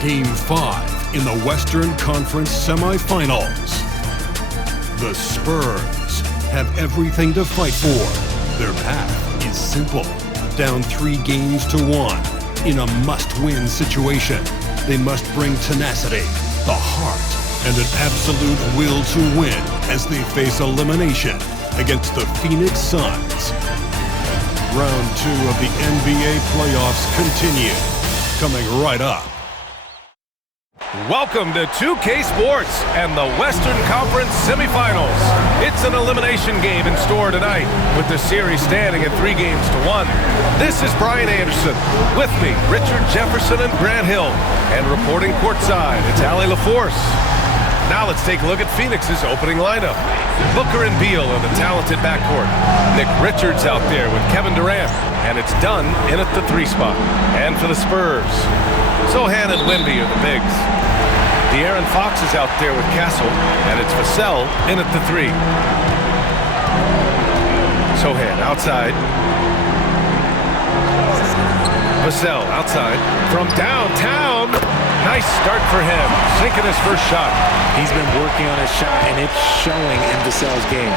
Game 5 in the Western Conference Semifinals. The Spurs have everything to fight for. Their path is simple. Down 3 games to 1 in a must-win situation. They must bring tenacity, the heart, and an absolute will to win as they face elimination against the Phoenix Suns. Round 2 of the NBA playoffs continue. Coming right up. Welcome to 2K Sports and the Western Conference Semifinals. It's an elimination game in store tonight with the series standing at 3 games to 1. This is Brian Anderson. With me, Richard Jefferson and Grant Hill. And reporting courtside, it's Allie LaForce. Now let's take a look at Phoenix's opening lineup. Booker and Beal in the talented backcourt. Nick Richards out there with Kevin Durant. And it's Dunn in at the 3 spot. And for the Spurs, Sohan and Wemby are the bigs. De'Aaron Fox is out there with Castle. And it's Vassell in at the 3. Sohan outside. Vassell outside from downtown. Nice start for him, sinking his first shot. He's been working on his shot, and it's showing in Vassell's game.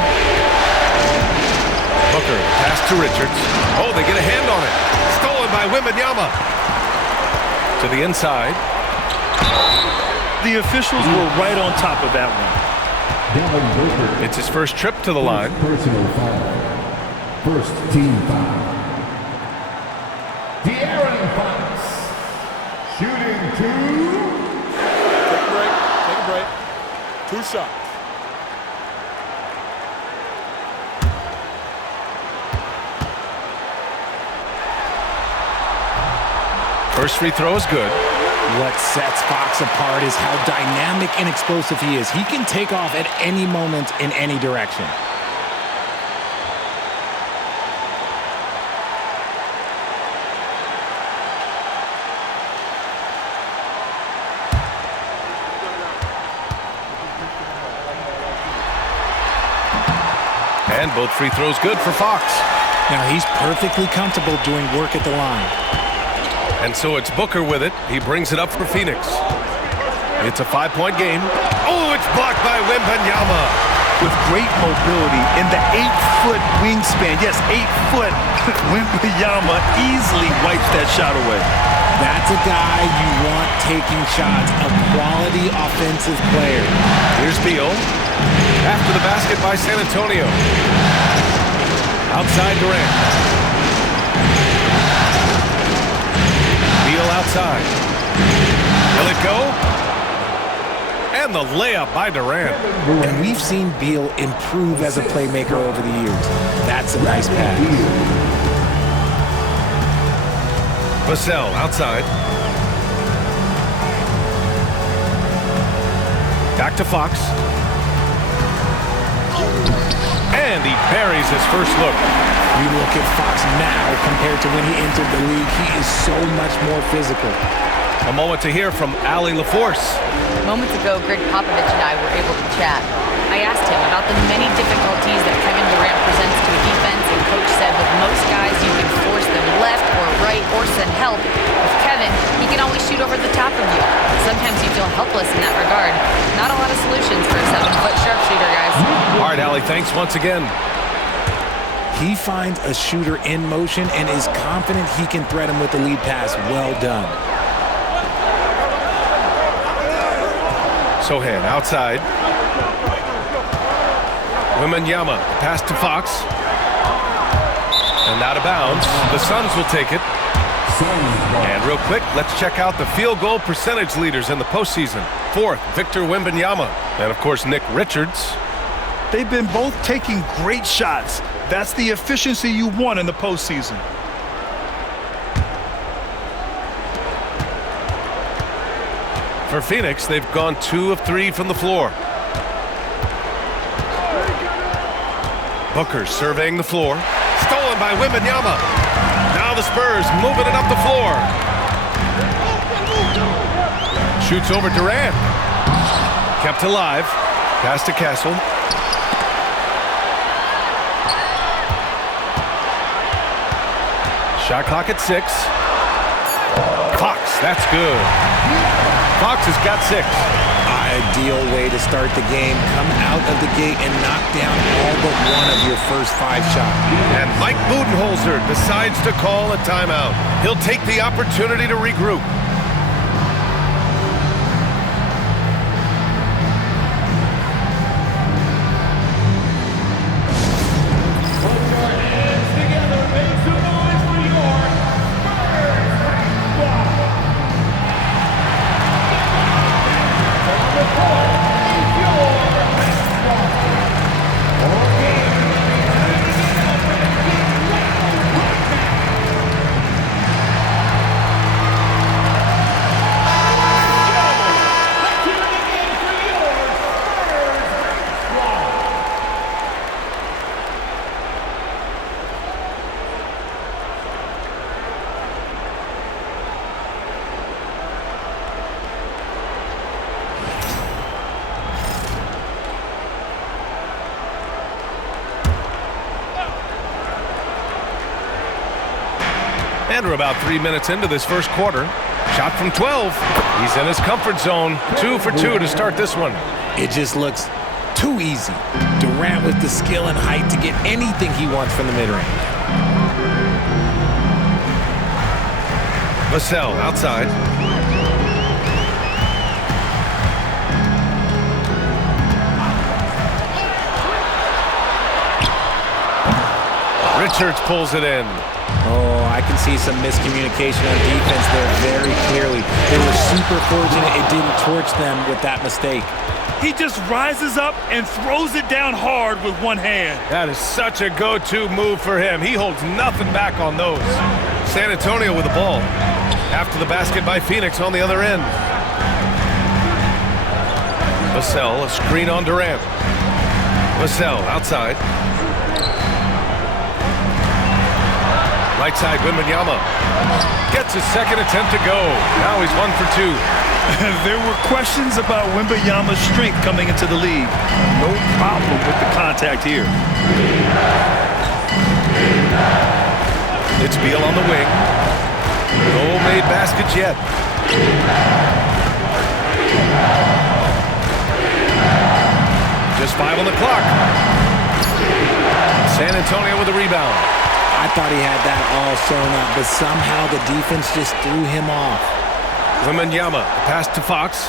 Booker, pass to Richards. Oh, they get a hand on it. Stolen by Wembanyama. To the inside. The officials were right on top of that one. It's his first trip to the line. Personal foul. First team foul. De'Aaron Fox. Shooting 2. Take a break. 2 shots. First free throw is good. What sets Fox apart is how dynamic and explosive he is. He can take off at any moment in any direction. And both free throws good for Fox. Now he's perfectly comfortable doing work at the line. And so it's Booker with it. He brings it up for Phoenix. It's a 5-point game. Oh, it's blocked by Wembanyama. With great mobility in the 8-foot wingspan. Yes, 8 foot. Wembanyama easily wipes that shot away. That's a guy you want taking shots, a quality offensive player. Here's Beal. After the basket by San Antonio. Outside Durant. Beal outside. Will it go? And the layup by Durant. And we've seen Beal improve as a playmaker over the years. That's a nice pass. Vassell outside. Back to Fox. And he buries his first look. You look at Fox now compared to when he entered the league, he is so much more physical. A moment to hear from Allie LaForce. Moments ago, Greg Popovich and I were able to chat. I asked him about the many difficulties that Kevin Durant presents to a defense, and Coach said with most guys, you can force them left or right or send help. With Kevin, he can always shoot over the top of you. Sometimes you feel helpless in that regard. Not a lot of solutions for a 7-foot sharpshooter, guys. All right, Allie, thanks once again. He finds a shooter in motion and is confident he can thread him with the lead pass. Well done. Sohan outside. Wembanyama, pass to Fox. And out of bounds. The Suns will take it. And real quick, let's check out the field goal percentage leaders in the postseason. 4th, Victor Wembanyama. And of course, Nick Richards. They've been both taking great shots. That's the efficiency you want in the postseason. For Phoenix, they've gone 2 of 3 from the floor. Booker surveying the floor. Stolen by Wembanyama. Now the Spurs moving it up the floor. Shoots over Durant. Kept alive. Pass to Castle. Shot clock at 6. Fox, that's good. Fox has got 6. Ideal way to start the game. Come out of the gate and knock down all but one of your first 5 shots. And Mike Budenholzer decides to call a timeout. He'll take the opportunity to regroup. And we're about 3 minutes into this first quarter. Shot from 12. He's in his comfort zone. 2 for 2 to start this one. It just looks too easy. Durant with the skill and height to get anything he wants from the mid-range. Vassell outside. Richards pulls it in. Oh, I can see some miscommunication on defense there very clearly. They were super fortunate it didn't torch them with that mistake. He just rises up and throws it down hard with one hand. That is such a go-to move for him. He holds nothing back on those. San Antonio with the ball. After the basket by Phoenix on the other end. Vassell, a screen on Durant. Vassell outside. Right side, Wembanyama. Gets his second attempt to go. Now he's 1 for 2. There were questions about Wembanyama's strength coming into the league. No problem with the contact here. It's Beal on the wing. No made baskets yet. Just 5 on the clock. San Antonio with a rebound. I thought he had that all sewn up, but somehow the defense just threw him off. Wembanyama, pass to Fox.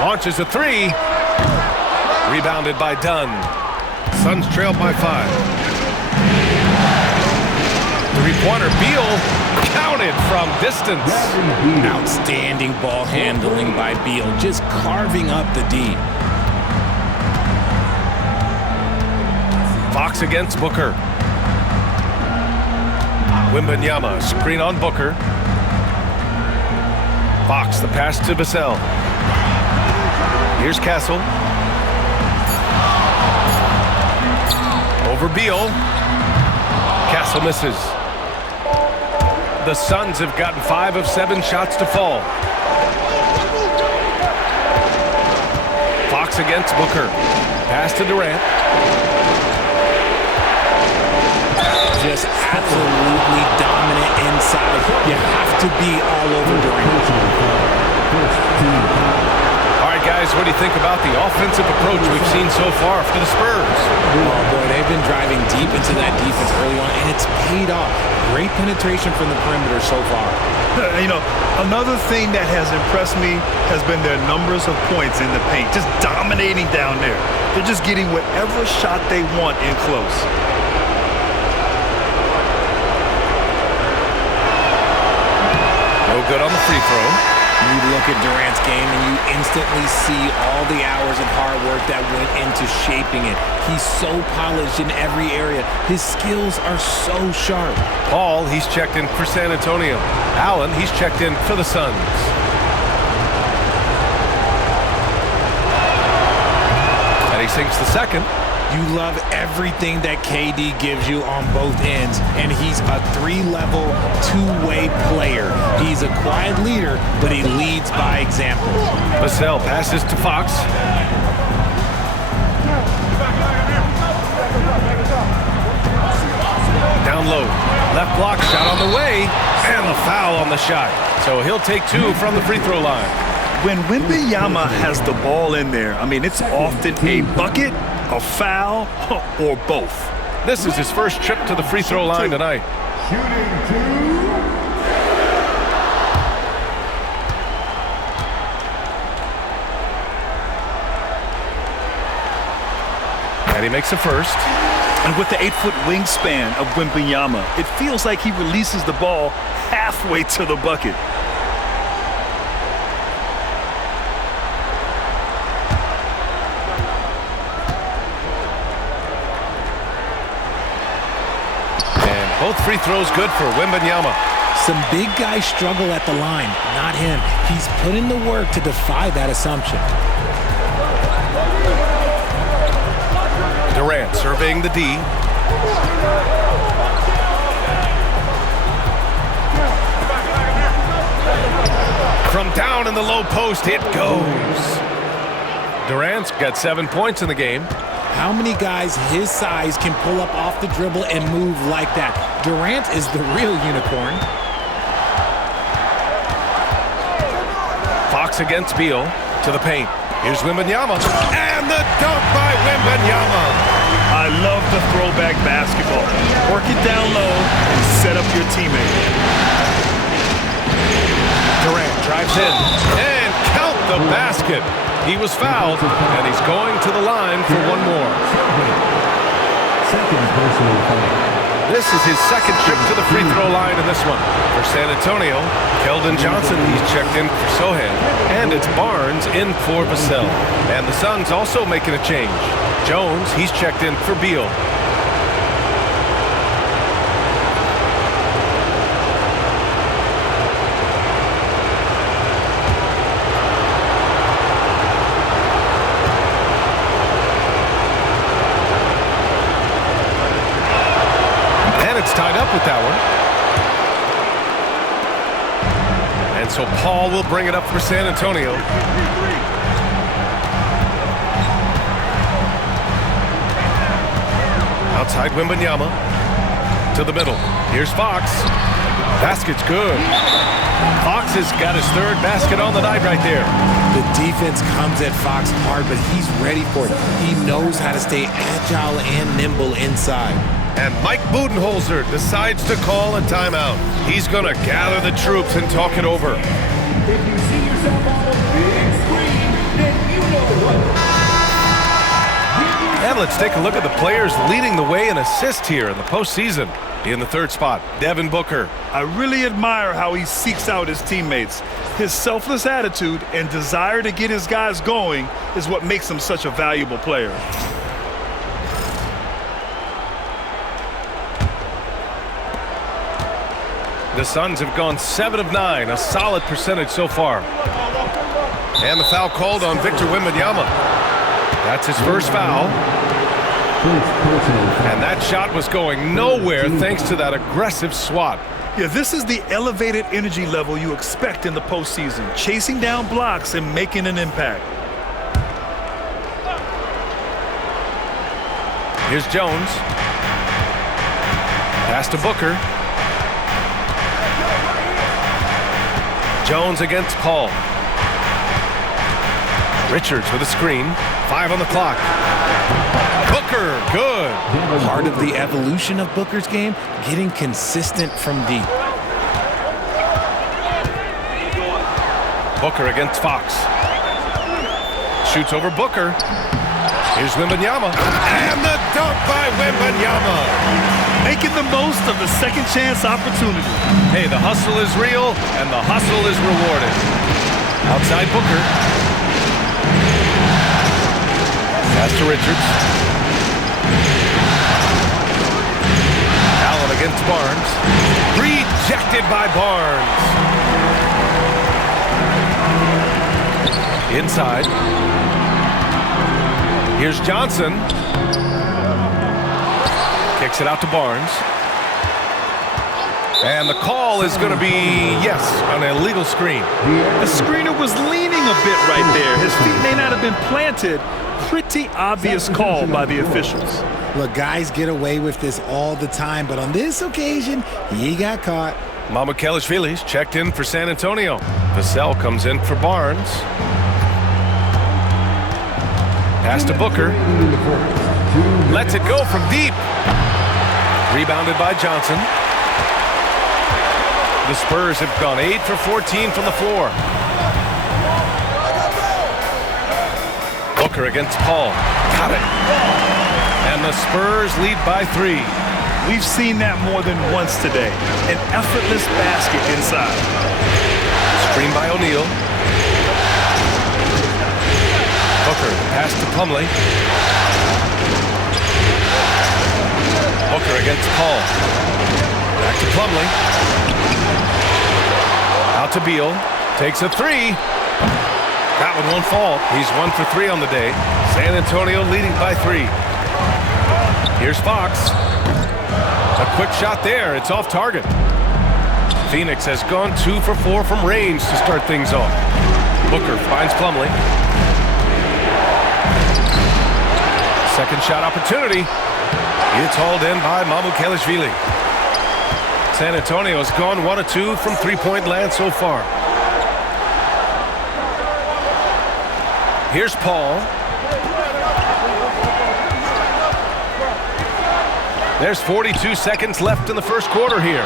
Launches a 3. Rebounded by Dunn. Suns trailed by 5. Three-pointer, Beal counted from distance. Outstanding ball handling by Beal, just carving up the D. Fox against Booker. Wembanyama, screen on Booker. Fox, the pass to Vassell. Here's Castle. Over Beal. Castle misses. The Suns have gotten 5 of 7 shots to fall. Fox against Booker. Pass to Durant. Just absolutely dominant inside. You have to be all over Durant. All right, guys, what do you think about the offensive approach we've seen so far for the Spurs? Oh, boy, they've been driving deep into that defense early on, and it's paid off. Great penetration from the perimeter so far. You know, another thing that has impressed me has been their numbers of points in the paint, just dominating down there. They're just getting whatever shot they want in close. No good on the free throw. You look at Durant's game and you instantly see all the hours of hard work that went into shaping it. He's so polished in every area. His skills are so sharp. Paul, he's checked in for San Antonio. Allen, he's checked in for the Suns. And he sinks the second. You love everything that KD gives you on both ends, and he's a 3-level, 2-way player. He's a quiet leader, but he leads by example. Vassell passes to Fox. Down low. Left block shot on the way. And the foul on the shot. So he'll take 2 from the free throw line. When Wembanyama has the ball in there, I mean, it's often a bucket, a foul, or both. This is his first trip to the free throw line tonight. And he makes the first. And with the 8-foot wingspan of Wembanyama, it feels like he releases the ball halfway to the bucket. And both free throws good for Wembanyama. Some big guys struggle at the line, not him. He's put in the work to defy that assumption. Durant surveying the D. From down in the low post, it goes. Durant's got 7 points in the game. How many guys his size can pull up off the dribble and move like that? Durant is the real unicorn. Fox against Beal to the paint. Here's Wembanyama. And the dunk by Wembanyama. I love the throwback basketball. Work it down low and set up your teammate. Durant drives in and count the basket. He was fouled, and he's going to the line for one more. Second personal foul. This is his second trip to the free throw line in this one. For San Antonio, Keldon Johnson, he's checked in for Sohan. And it's Barnes in for Vassell. And the Suns also making a change. Jones, he's checked in for Beal. Tied up with that one. And so Paul will bring it up for San Antonio. Outside Wembanyama. To the middle. Here's Fox. Basket's good. Fox has got his third basket on the night right there. The defense comes at Fox hard, but he's ready for it. He knows how to stay agile and nimble inside. And Mike Budenholzer decides to call a timeout. He's going to gather the troops and talk it over. If you see yourself on a big screen, then you know what. And let's take a look at the players leading the way in assists here in the postseason. In the third spot, Devin Booker. I really admire how he seeks out his teammates. His selfless attitude and desire to get his guys going is what makes him such a valuable player. The Suns have gone 7 of 9, a solid percentage so far. And the foul called on Victor Wembanyama. That's his first foul. And that shot was going nowhere thanks to that aggressive swat. Yeah, this is the elevated energy level you expect in the postseason, chasing down blocks and making an impact. Here's Jones. Pass to Booker. Jones against Paul. Richards with a screen. 5 on the clock. Booker, good. Part of the evolution of Booker's game, getting consistent from deep. Booker against Fox. Shoots over Booker. Here's Wembanyama. And the dunk by Wembanyama. Making the most of the second chance opportunity. Hey, the hustle is real, and the hustle is rewarded. Outside Booker. Pass to Richards. Allen against Barnes. Rejected by Barnes. Inside. Here's Johnson. Kicks it out to Barnes. And the call is going to be, yes, an illegal screen. The screener was leaning a bit right there. His feet may not have been planted. Pretty obvious call by the officials. Look, guys get away with this all the time, but on this occasion, he got caught. Mamukelashvili's checked in for San Antonio. Vassell comes in for Barnes. Pass to Booker. Lets it go from deep. Rebounded by Johnson. The Spurs have gone 8 for 14 from the floor. Booker against Paul. Got it. And the Spurs lead by 3. We've seen that more than once today. An effortless basket inside. Screen by O'Neal. Booker pass to Plumlee. Booker against Paul. Back to Plumlee. Out to Beal. Takes a 3. That one won't fall. He's 1 for 3 on the day. San Antonio leading by 3. Here's Fox. A quick shot there. It's off target. Phoenix has gone 2 for 4 from range to start things off. Booker finds Plumlee. Second shot opportunity. It's hauled in by Mamukelashvili. San Antonio has gone 1 of 2 from three-point land so far. Here's Paul. There's 42 seconds left in the first quarter here.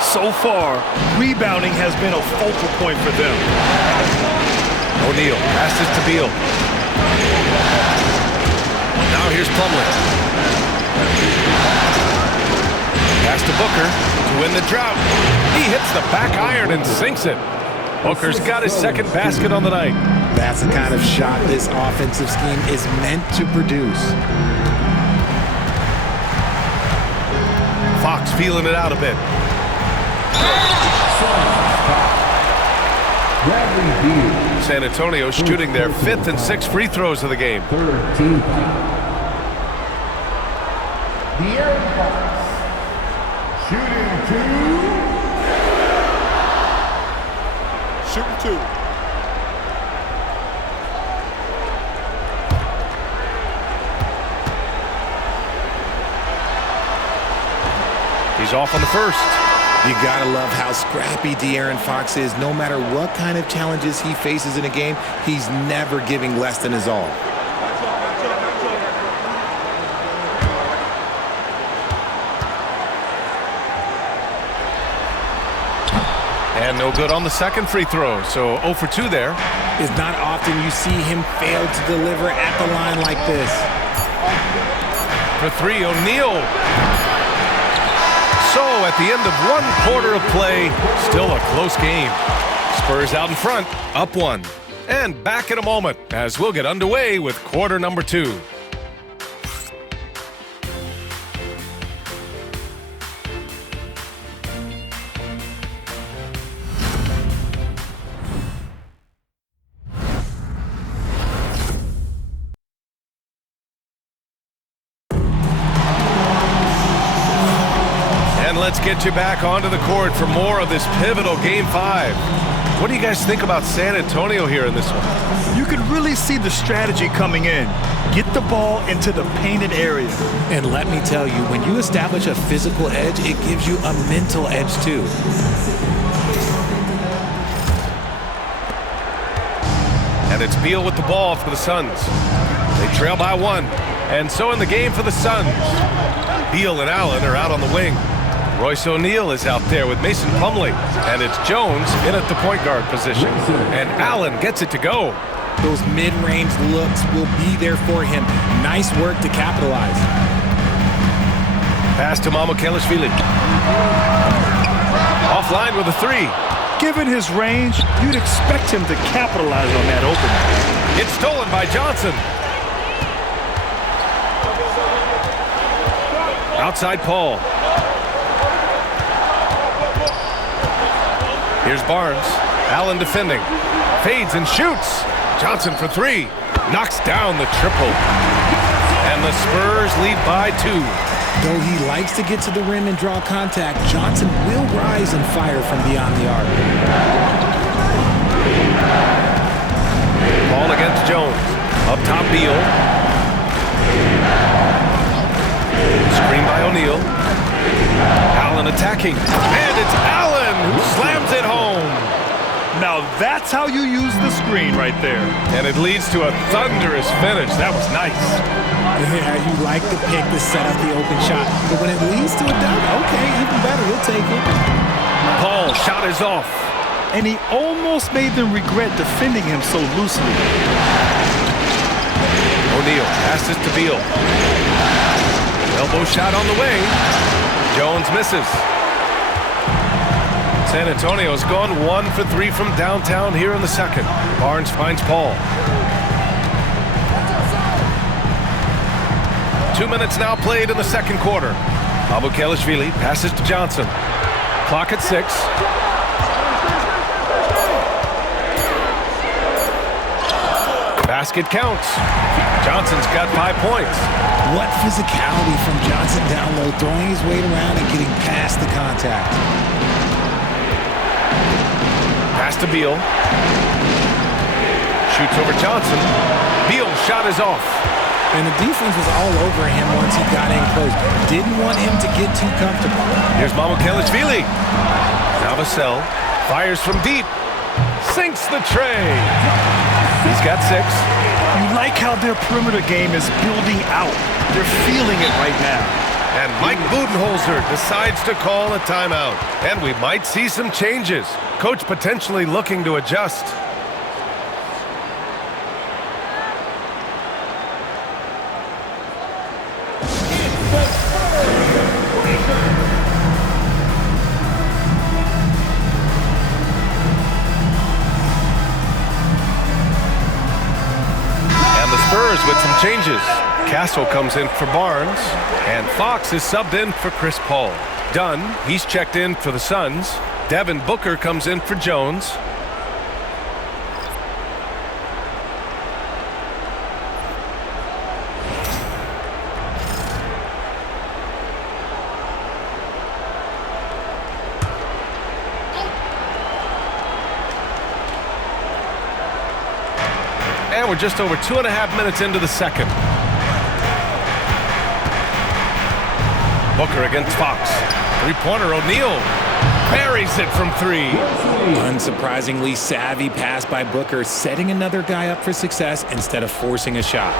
So far, rebounding has been a focal point for them. O'Neal passes to Beal. Now here's Plumlee. Pass to Booker to win the drought. He hits the back iron and sinks it. Booker's got his second basket on the night. That's the kind of shot this offensive scheme is meant to produce. Fox feeling it out a bit. San Antonio shooting their 5th and 6th free throws of the game. Shooting 2. He's off on the first. You gotta love how scrappy De'Aaron Fox is. No matter what kind of challenges he faces in a game, he's never giving less than his all. And no good on the second free throw, so 0 for 2 there. It's not often you see him fail to deliver at the line like this. For 3, O'Neal. So at the end of 1 quarter of play, still a close game. Spurs out in front, up 1. And back in a moment as we'll get underway with quarter number 2. Let's get you back onto the court for more of this pivotal Game 5. What do you guys think about San Antonio here in this one? You can really see the strategy coming in. Get the ball into the painted area. And let me tell you, when you establish a physical edge, it gives you a mental edge too. And it's Beal with the ball for the Suns. They trail by 1. And so in the game for the Suns, Beal and Allen are out on the wing. Royce O'Neal is out there with Mason Plumlee. And it's Jones in at the point guard position. And Allen gets it to go. Those mid-range looks will be there for him. Nice work to capitalize. Pass to Mamukelashvili. Offline with a 3. Given his range, you'd expect him to capitalize on that opening. It's stolen by Johnson. Outside Paul. Here's Barnes. Allen defending. Fades and shoots. Johnson for 3. Knocks down the triple. And the Spurs lead by 2. Though he likes to get to the rim and draw contact, Johnson will rise and fire from beyond the arc. Beal. Screen by O'Neal. Allen attacking. And it's Allen who slams it home. Now that's how you use the screen right there. And it leads to a thunderous finish. That was nice. Yeah, you like the pick to set up the open shot. But when it leads to a dunk, okay, even better. He'll take it. Paul, shot is off. And he almost made them regret defending him so loosely. O'Neal passes to Beal. Elbow shot on the way. Jones misses. San Antonio's gone 1 for 3 from downtown here in the second. Barnes finds Paul. 2 minutes now played in the second quarter. Mamukelashvili passes to Johnson. Clock at 6. Basket counts. Johnson's got 5 points. What physicality from Johnson down low, throwing his weight around and getting past the contact. Pass to Beal. Shoots over Johnson. Beal's shot is off. And the defense was all over him once he got in close. Didn't want him to get too comfortable. Here's Mamukelashvili. Now Vassell fires from deep. Sinks the tray. He's got 6. You like how their perimeter game is building out. They're feeling it right now. And Mike Budenholzer decides to call a timeout. And we might see some changes. Coach potentially looking to adjust. And the Spurs with some changes. Castle comes in for Barnes, and Fox is subbed in for Chris Paul. Dunn, he's checked in for the Suns. Devin Booker comes in for Jones. And we're just over 2.5 minutes into the second. Booker against Fox. Three-pointer, O'Neal buries it from 3. Unsurprisingly savvy pass by Booker, setting another guy up for success instead of forcing a shot.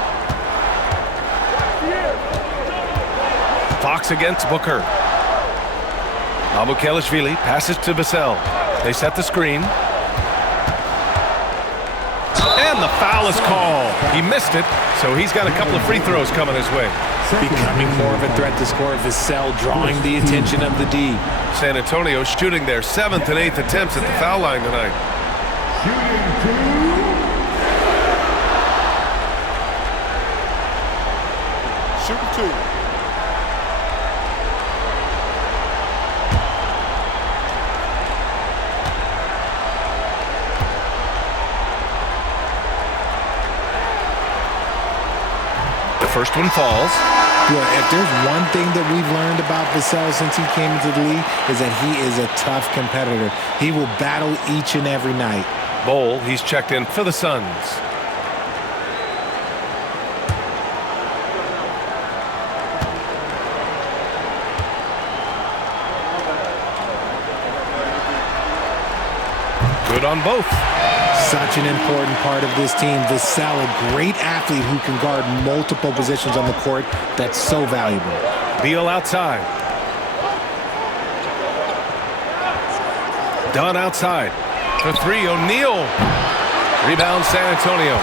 Fox against Booker. Mamukelashvili passes to Vassell. They set the screen. And the foul is called. He missed it, so he's got a couple of free throws coming his way. Becoming more of a threat to score. Vassell drawing the attention of the D. San Antonio shooting their 7th and 8th attempts at the foul line tonight. Shooting 2. First one falls. Yeah, if there's one thing that we've learned about Vassell since he came into the league is that he is a tough competitor. He will battle each and every night. Bowl, he's checked in for the Suns. Good on both. Such an important part of this team. Vassell, a great athlete who can guard multiple positions on the court. That's so valuable. Beal outside. Dunn outside. For 3, O'Neal. Rebound San Antonio.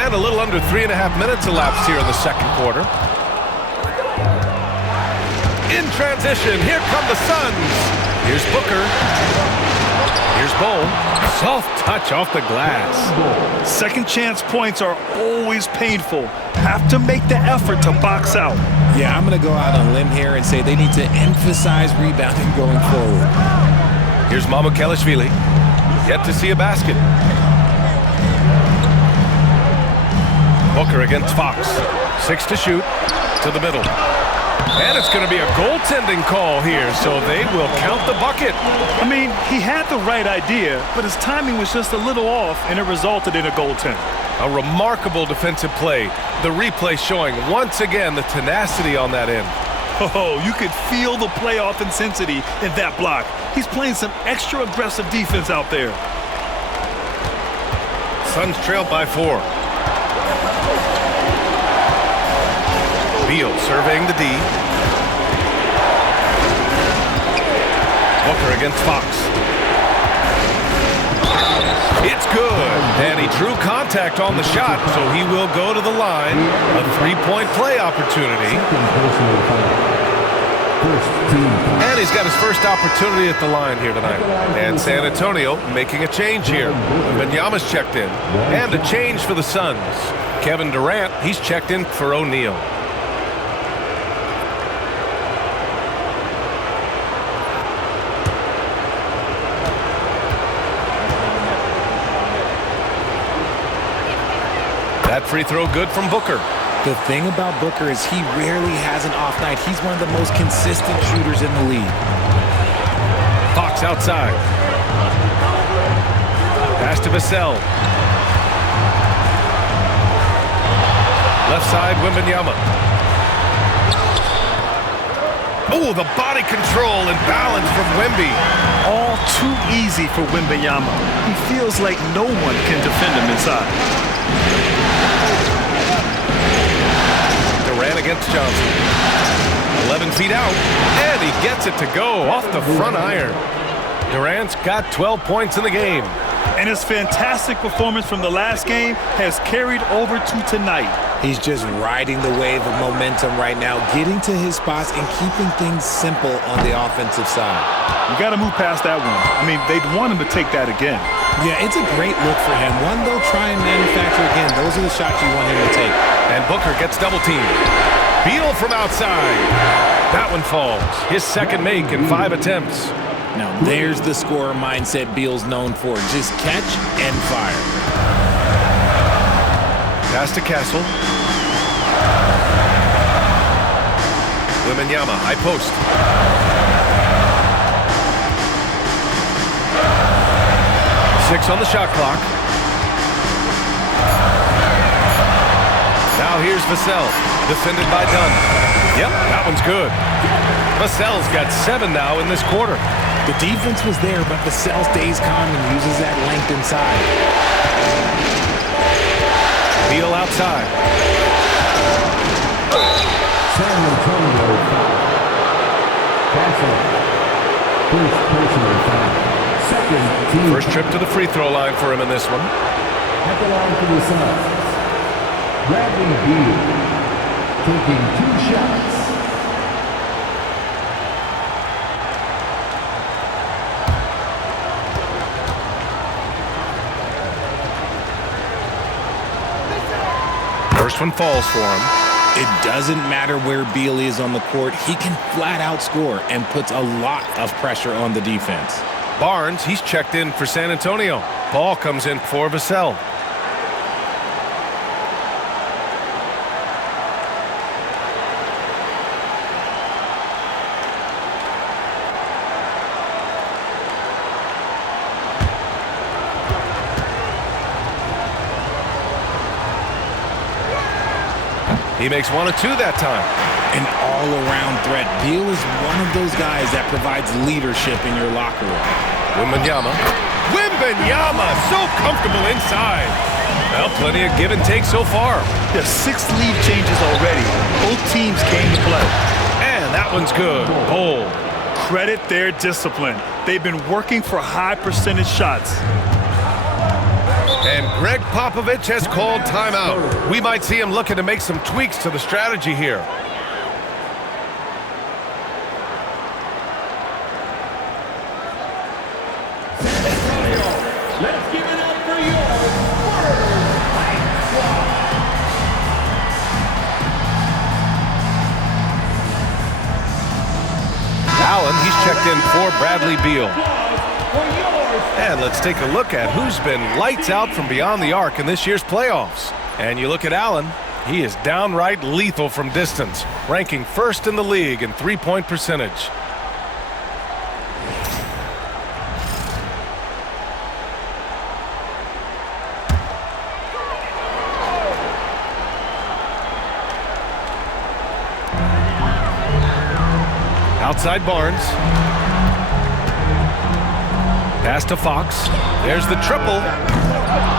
And a little under 3.5 minutes elapsed here in the second quarter. In transition, here come the Suns. Here's Booker. Here's Bowl. Soft touch off the glass. Second chance points are always painful. Have to make the effort to box out. Yeah, I'm going to go out on a limb here and say they need to emphasize rebounding going forward. Here's Mamukelashvili. Yet to see a basket. Booker against Fox. 6 to shoot. To the middle. And it's going to be a goaltending call here, so they will count the bucket. I mean, he had the right idea, but his timing was just a little off, and it resulted in a goaltend. A remarkable defensive play. The replay showing once again the tenacity on that end. Oh, you could feel the playoff intensity in that block. He's playing some extra aggressive defense out there. Suns trail by 4. Beal surveying the D. Booker against Fox. It's good, and he drew contact on the shot, so he will go to the line. A 3-point play opportunity. And he's got his first opportunity at the line here tonight. And San Antonio making a change here. Wembanyama's checked in. And a change for the Suns. Kevin Durant, he's checked in for O'Neal. That free throw good from Booker. The thing about Booker is he rarely has an off night. He's one of the most consistent shooters in the league. Fox outside. Pass to Vassell. Left side, Wembanyama. Oh, the body control and balance from Wemby. All too easy for Wembanyama. He feels like no one can defend him inside. Durant against Johnson. 11 feet out, and he gets it to go off the front iron. Durant's got 12 points in the game. And his fantastic performance from the last game has carried over to tonight. He's just riding the wave of momentum right now, getting to his spots and keeping things simple on the offensive side. You got to move past that one. I mean, they'd want him to take that again. Yeah, it's a great look for him. One they'll try and manufacture again. Those are the shots you want him to take. And Booker gets double teamed. Beal from outside. That one falls. His second make in 5 attempts. Now there's the scorer mindset Beal's known for. Just catch and fire. Pass to Castle. Wembanyama, high post. Six on the shot clock. Now here's Vassell, defended by Dunn. Yep, that one's good. Vassell's got 7 now in this quarter. The defense was there, but Vassell stays calm and uses that length inside. Beal outside. San Antonio foul. Castle. First personal foul. Second team. First trip to the free throw line for him in this one. At the line for the Suns. Bradley Beal. Taking 2 shots. First one falls for him. It doesn't matter where Beal is on the court. He can flat out score and puts a lot of pressure on the defense. Barnes, he's checked in for San Antonio. Ball comes in for Vassell. He makes 1 of 2 that time. An all-around threat. Beal is one of those guys that provides leadership in your locker room. Wembanyama, so comfortable inside. Well, plenty of give and take so far. There's 6 lead changes already. Both teams came to play. And that one's good. Bold. Credit their discipline. They've been working for high percentage shots. And Greg Popovich has called timeout. We might see him looking to make some tweaks to the strategy here. Let's give it up for your Allen, he's checked in for Bradley Beal. And let's take a look at who's been lights out from beyond the arc in this year's playoffs. And you look at Allen, He is downright lethal from distance, ranking first in the league in three-point percentage. Outside Barnes. Pass to Fox. There's the triple.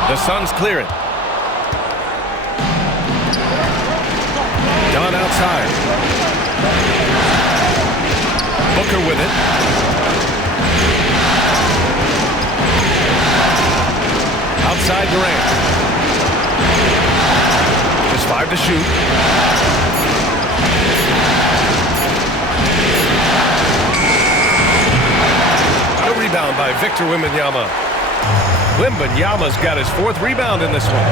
The Suns clear it. Dunn outside. Booker with it. Outside Durant. Just 5 to shoot. A rebound by Victor Wembanyama. Wembanyama's got his 4th rebound in this one.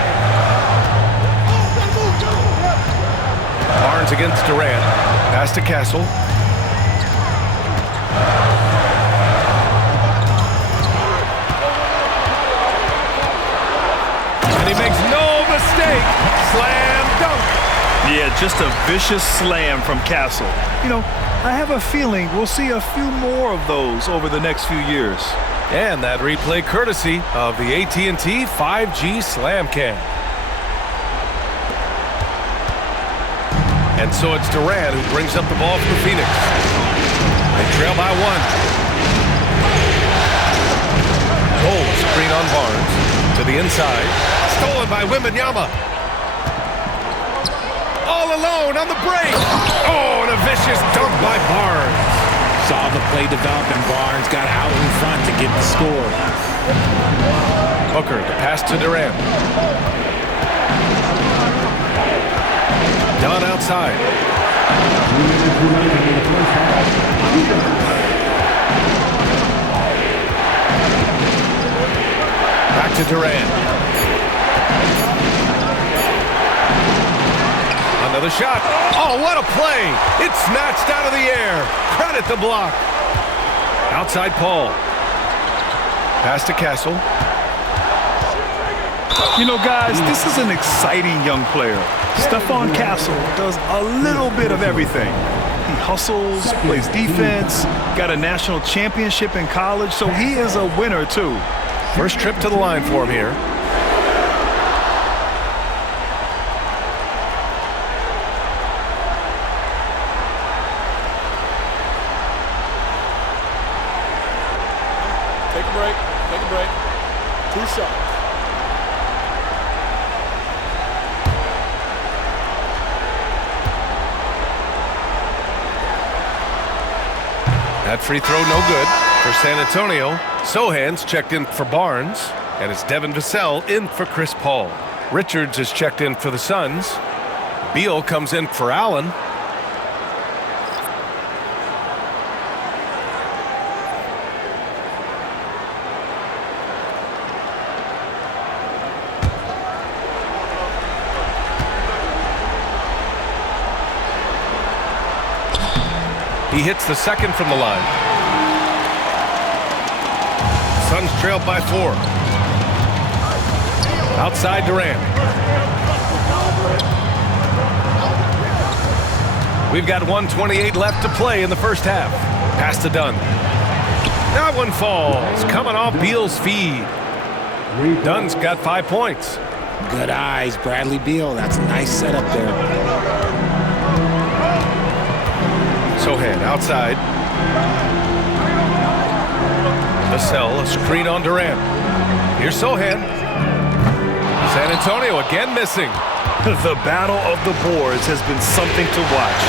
Barnes against Durant. Pass to Castle. And he makes no mistake. Slam dunk. Yeah, just a vicious slam from Castle. You know, I have a feeling we'll see a few more of those over the next few years. And that replay courtesy of the AT&T 5G Slam Cam. And so it's Durant who brings up the ball for Phoenix. They trail by 1. Gold screen on Barnes. To the inside. Stolen by Wembanyama. All alone on the break. Oh, and a vicious dunk by Barnes. Saw the play develop, and Barnes got out in front to get the score. Booker, the pass to Durant. Dunn outside. Back to Durant. Another shot. Oh, what a play. It's snatched out of the air. Credit the block. Outside Paul. Pass to Castle. You know, guys, this is an exciting young player. Stephon Castle does a little bit of everything. He hustles, plays defense, got a national championship in college, so he is a winner, too. First trip to the line for him here. Take a break. Take a break. 2 shots. That free throw no good for San Antonio. Sohan's checked in for Barnes, and it's Devin Vassell in for Chris Paul. Richards is checked in for the Suns. Beal comes in for Allen. He hits the second from the line. Suns trailed by 4. Outside Durant. We've got 1:28 left to play in the first half. Pass to Dunn. That one falls. Coming off Beal's feed. Dunn's got 5 points. Good eyes, Bradley Beal. That's a nice setup there. Sohan outside. Vassell, a screen on Durant. Here's Sohan. San Antonio again missing. The battle of the boards has been something to watch.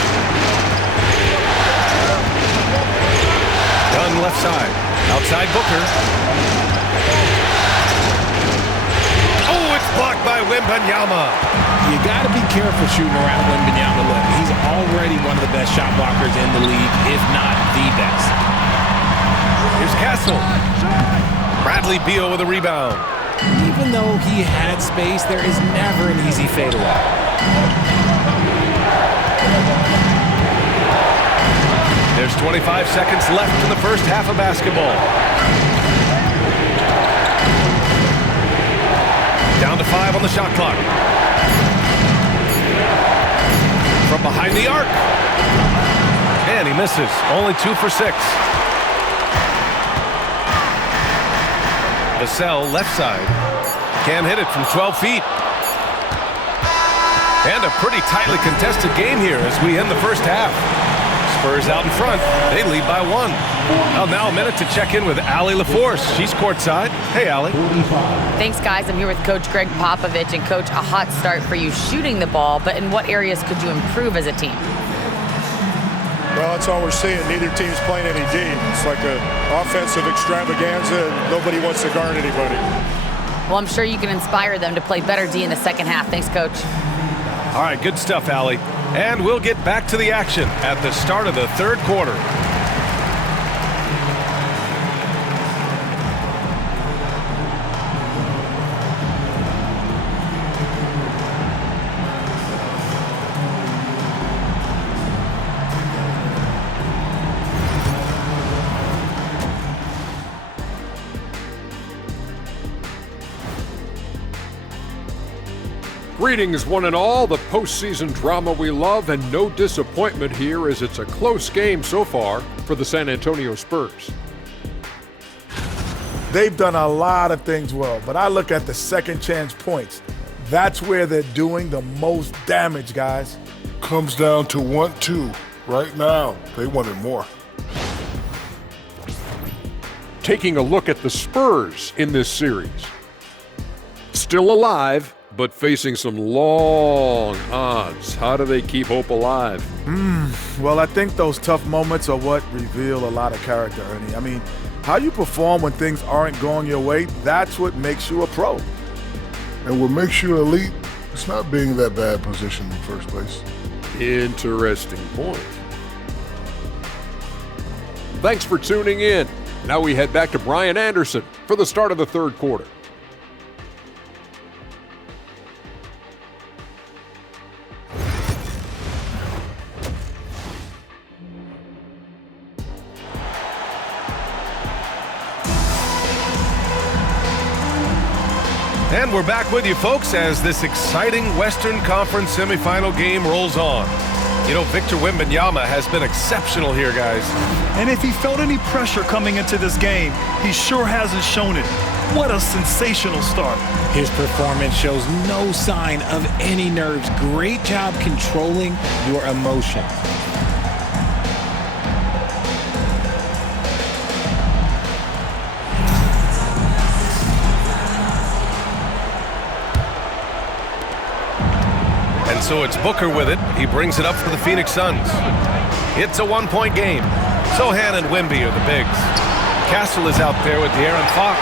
Dunn left side. Outside Booker. Oh, it's blocked by Wembanyama. You got to be careful shooting around Wembanyama. Look, he's already one of the best shot blockers in the league, if not the best. Here's Castle. Bradley Beal with a rebound. Even though he had space, there is never an easy fadeaway. There's 25 seconds left in the first half of basketball. Down to 5 on the shot clock. misses. Only 2 for 6. Vassell left side. Can't hit it from 12 feet. And a pretty tightly contested game here as we end the first half. Spurs out in front. They lead by 1. Well, now a minute to check in with Allie LaForce. She's courtside. Hey, Allie. Thanks, guys. I'm here with Coach Greg Popovich. And, Coach, a hot start for you shooting the ball, but in what areas could you improve as a team? Well, that's all we're seeing. Neither team's playing any D. It's like an offensive extravaganza, and nobody wants to guard anybody. Well, I'm sure you can inspire them to play better D in the second half. Thanks, Coach. All right, good stuff, Allie. And we'll get back to the action at the start of the third quarter. Greetings, one and all. The postseason drama we love, and no disappointment here as it's a close game so far for the San Antonio Spurs. They've done a lot of things well, but I look at the second chance points. That's where they're doing the most damage, guys. Comes down to 1-2. Right now, they wanted more. Taking a look at the Spurs in this series. Still alive, but facing some long odds. How do they keep hope alive? Well, I think those tough moments are what reveal a lot of character, Ernie. I mean, how you perform when things aren't going your way, that's what makes you a pro. And what makes you elite, it's not being in that bad position in the first place. Interesting point. Thanks for tuning in. Now we head back to Brian Anderson for the start of the third quarter. And we're back with you, folks, as this exciting Western Conference semifinal game rolls on. You know, Victor Wembanyama has been exceptional here, guys. And if he felt any pressure coming into this game, he sure hasn't shown it. What a sensational start. His performance shows no sign of any nerves. Great job controlling your emotions. And so it's Booker with it. He brings it up for the Phoenix Suns. It's a one-point game. Sohan and Wemby are the bigs. Castle is out there with De'Aaron Fox.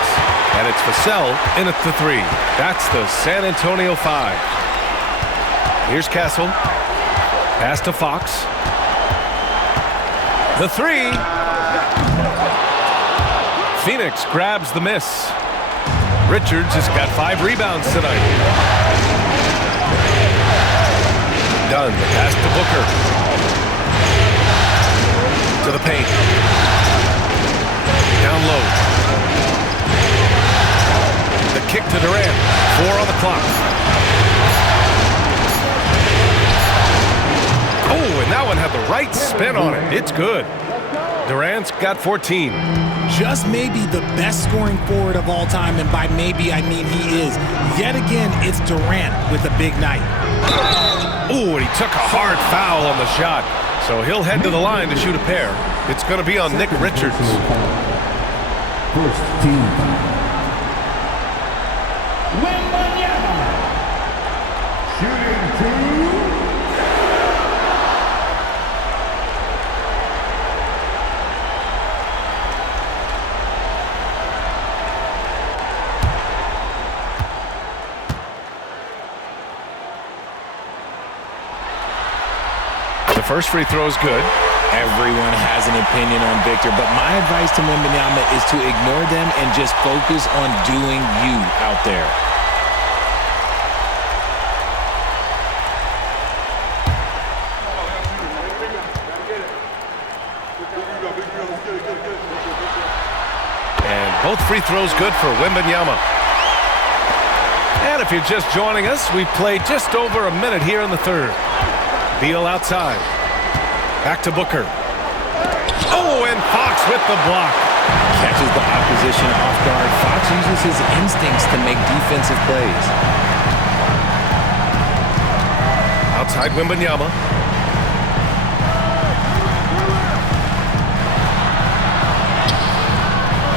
And it's Vassell in at the 3. That's the San Antonio 5. Here's Castle. Pass to Fox. The 3. Phoenix grabs the miss. Richards has got 5 rebounds tonight. Done. The pass to Booker. To the paint. Down low. The kick to Durant. 4 on the clock. Oh, and that one had the right spin on it. It's good. Durant's got 14. Just maybe the best scoring forward of all time, and by maybe I mean he is. Yet again, it's Durant with a big night. Oh, and he took a hard foul on the shot. So he'll head to the line to shoot a pair. It's going to be on Nick Richards. First team. Wembanyama. Shooting 2. The first free throw is good. Everyone has an opinion on Victor, but my advice to Wembanyama is to ignore them and just focus on doing you out there. And both free throws good for Wembanyama. And if you're just joining us, we've played just over a minute here in the third. Beal outside. Back to Booker. Oh, and Fox with the block. Catches the opposition off guard. Fox uses his instincts to make defensive plays. Outside Wembanyama.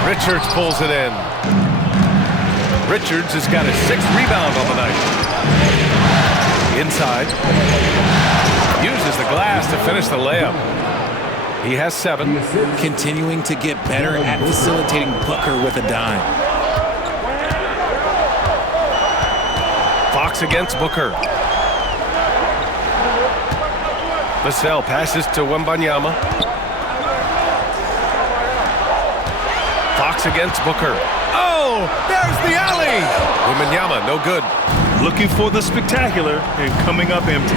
Richards pulls it in. Richards has got his 6th rebound on the night. Inside. Uses the glass to finish the layup. He has 7. Continuing to get better at facilitating Booker with a dime. Fox against Booker. Vassell passes to Wembanyama. Fox against Booker. Oh, there's the alley. Wembanyama, no good. Looking for the spectacular and coming up empty.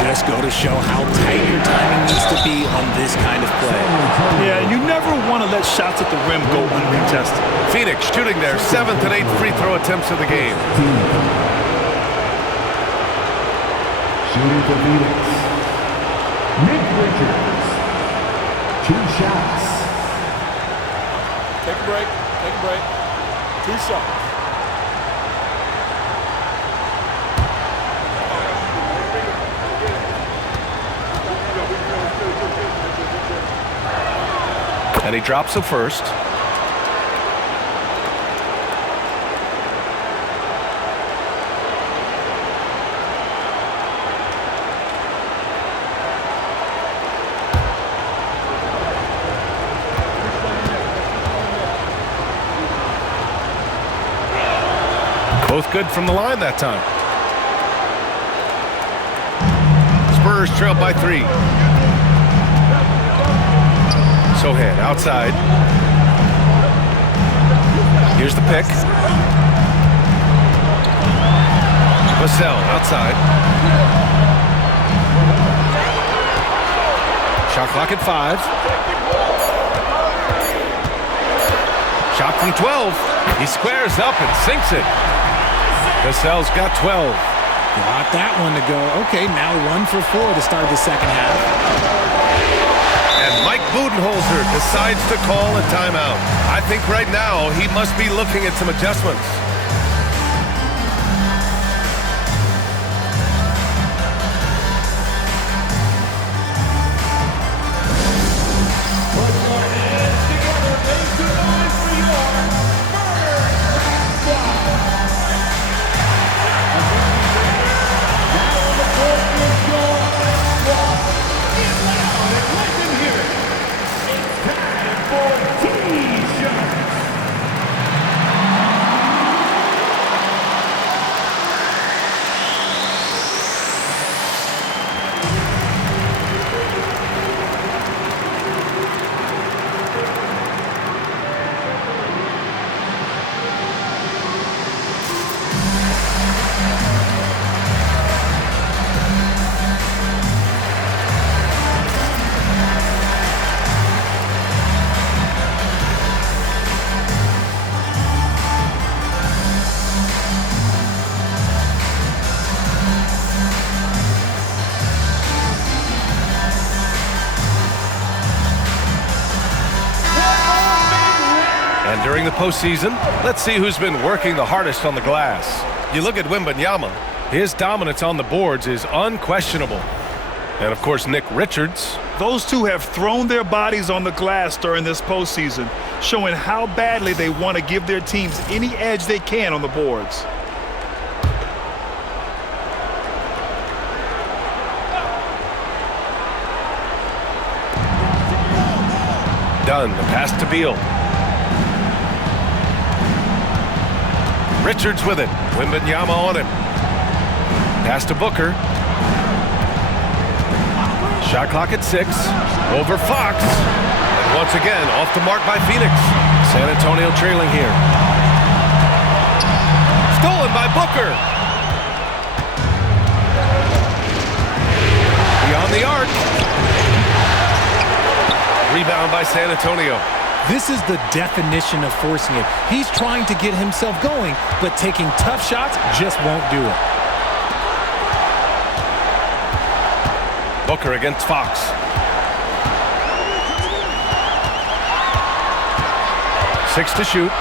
Just go to show how tight your timing needs to be on this kind of play. Yeah, you never want to let shots at the rim go uncontested. Phoenix shooting their 7th and 8th free throw attempts of the game. Shooting for Phoenix, Nick Richards. 2 shots. Take a break. Take a break. 2 shots. And he drops the first. Both good from the line that time. Spurs trail by 3. Sohan outside. Here's the pick. Vassell outside. Shot clock at 5. Shot from 12. He squares up and sinks it. Vassell's got 12. Got that one to go. Okay, now 1 for 4 to start the second half. And Mike Budenholzer decides to call a timeout. I think right now he must be looking at some adjustments. And during the postseason, let's see who's been working the hardest on the glass. You look at Wembanyama, his dominance on the boards is unquestionable. And of course, Nick Richards. Those two have thrown their bodies on the glass during this postseason, showing how badly they want to give their teams any edge they can on the boards. Dunn, the pass to Beal. Richards with it. Wembanyama on him. Pass to Booker. Shot clock at 6. Over Fox. And once again, off the mark by Phoenix. San Antonio trailing here. Stolen by Booker. Beyond the arc. Rebound by San Antonio. This is the definition of forcing it. He's trying to get himself going, but taking tough shots just won't do it. Booker against Fox. 6 to shoot.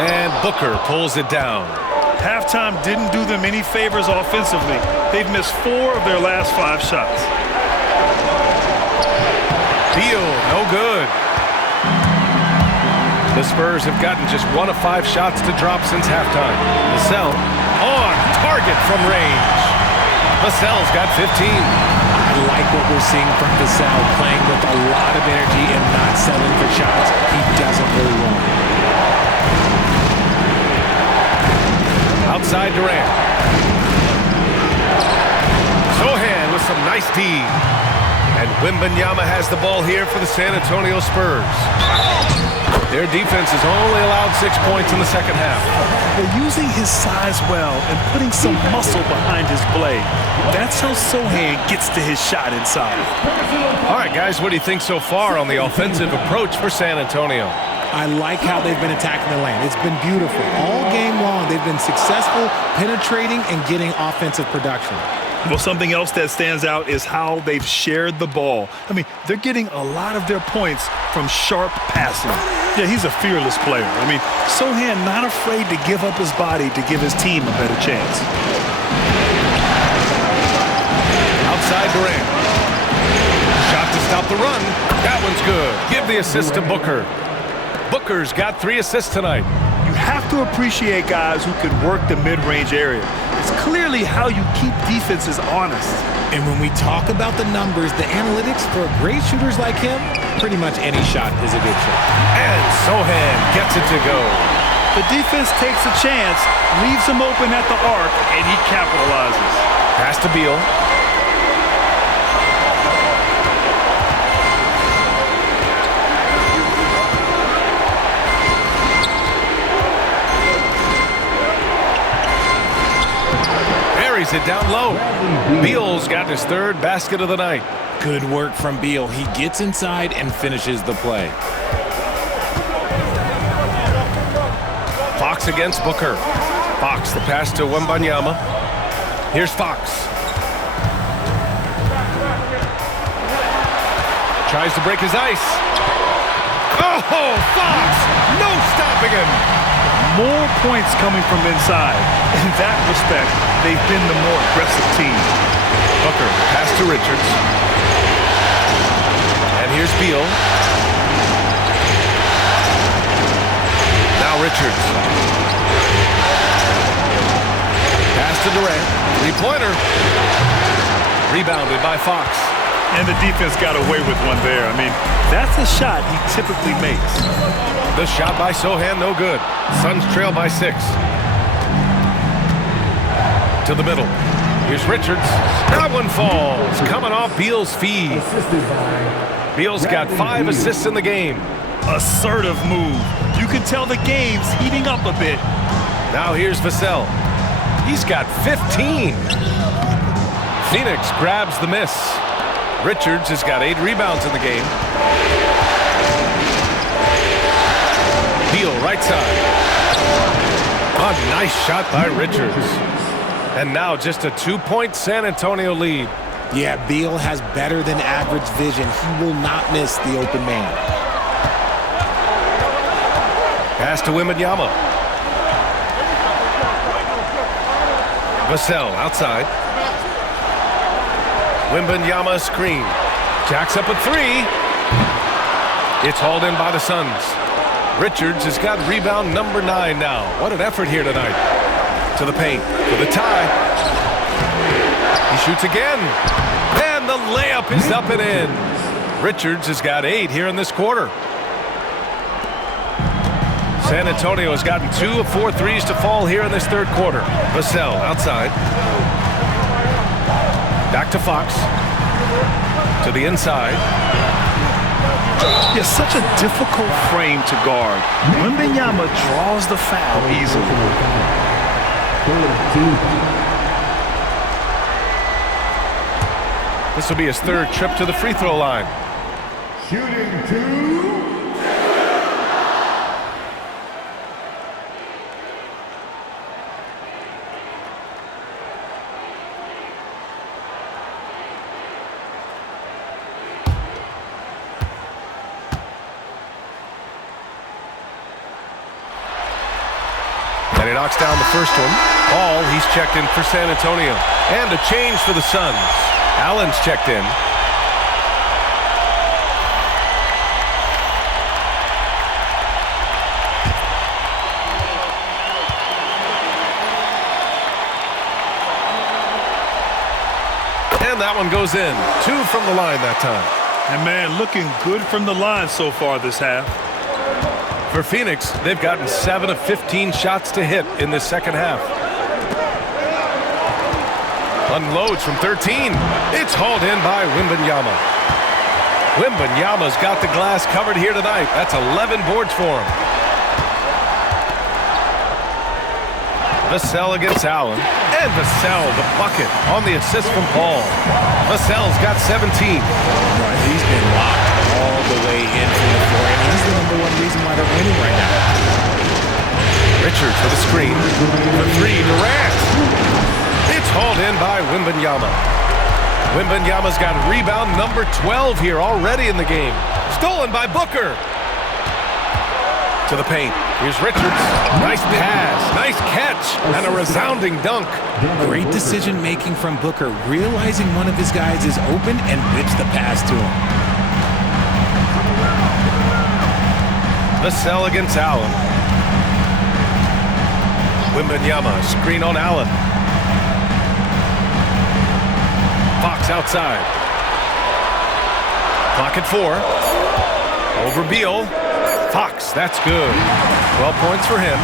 And Booker pulls it down. Halftime didn't do them any favors offensively. They've missed 4 of their last 5 shots. Beal, no good. The Spurs have gotten just 1 of 5 shots to drop since halftime. Vassell on target from range. Vassell's got 15. I like what we're seeing from Vassell, playing with a lot of energy and not settling for shots he doesn't really want. Outside Durant. Sohan with some nice D. And Wembanyama has the ball here for the San Antonio Spurs. Their defense has only allowed 6 points in the second half. They're using his size well and putting some muscle behind his play. That's how Sohan gets to his shot inside. All right, guys, what do you think so far on the offensive approach for San Antonio? I like how they've been attacking the lane. It's been beautiful. All game long, they've been successful penetrating and getting offensive production. Well, something else that stands out is how they've shared the ball. I mean, they're getting a lot of their points from sharp passing. Yeah, he's a fearless player. I mean, Sohan not afraid to give up his body to give his team a better chance. Outside Durant. Shot to stop the run. That one's good. Give the assist to Booker. Booker's got 3 assists tonight. You have to appreciate guys who can work the mid-range area. It's clearly how you keep defenses honest. And when we talk about the numbers, the analytics for great shooters like him, pretty much any shot is a good shot. And Sohan gets it to go. The defense takes a chance, leaves him open at the arc, and he capitalizes. Pass to Beal. Buries it down low. Beal's got his 3rd basket of the night. Good work from Beal. He gets inside and finishes the play. Fox against Booker. Fox, the pass to Wembanyama. Here's Fox. Tries to break his ice. Oh, Fox! No stopping him! More points coming from inside. In that respect, they've been the more aggressive team. Booker, pass to Richards. And here's Beal. Now Richards. Pass to Durant. 3-pointer. Rebounded by Fox. And the defense got away with one there. I mean, that's a shot he typically makes. The shot by Sohan, no good. Suns trail by 6. To the middle. Here's Richards. That one falls. Coming off Beal's feed. Beal's got 5 assists in the game. Assertive move. You can tell the game's heating up a bit. Now here's Vassell. He's got 15. Phoenix grabs the miss. Richards has got 8 rebounds in the game. Beal, right side. A nice shot by Richards. And now just a 2-point San Antonio lead. Yeah, Beal has better than average vision. He will not miss the open man. Pass to Wembanyama. Vassell outside. Wembanyama screen. Jacks up a 3. It's hauled in by the Suns. Richards has got rebound number 9 now. What an effort here tonight. To the paint for the tie. He shoots again. And the layup is up and in. Richards has got 8 here in this quarter. San Antonio has gotten 2 of 4 threes to fall here in this 3rd quarter. Vassell outside. Back to Fox. To the inside. Yeah, such a difficult frame to guard. Wembanyama draws the foul easily. This will be his 3rd trip to the free throw line. Shooting 2. knocks down the first one. Paul, he's checked in for San Antonio. And a change for the Suns. Allen's checked in. And that one goes in. 2 from the line that time. And man, looking good from the line so far this half. For Phoenix, they've gotten 7 of 15 shots to hit in this second half. Unloads from 13. It's hauled in by Wembanyama. Wembanyama's got the glass covered here tonight. That's 11 boards for him. Vassell against Allen. And Vassell, the bucket on the assist from Paul. Vassell's got 17. Right, he's been locked all the way in from the floor, and he's the #1 reason why they're winning right now. Richards with a screen. For 3, Durant. It's hauled in by Wembanyama. Wembanyama's got rebound number 12 here already in the game. Stolen by Booker. To the paint. Here's Richards. Nice pass. Nice catch. And a resounding dunk. Great decision-making from Booker, realizing one of his guys is open and whips the pass to him. Vassell against Allen. Wembanyama, screen on Allen. Fox outside. Clock at 4. Over Beal. Fox, that's good. 12 points for him.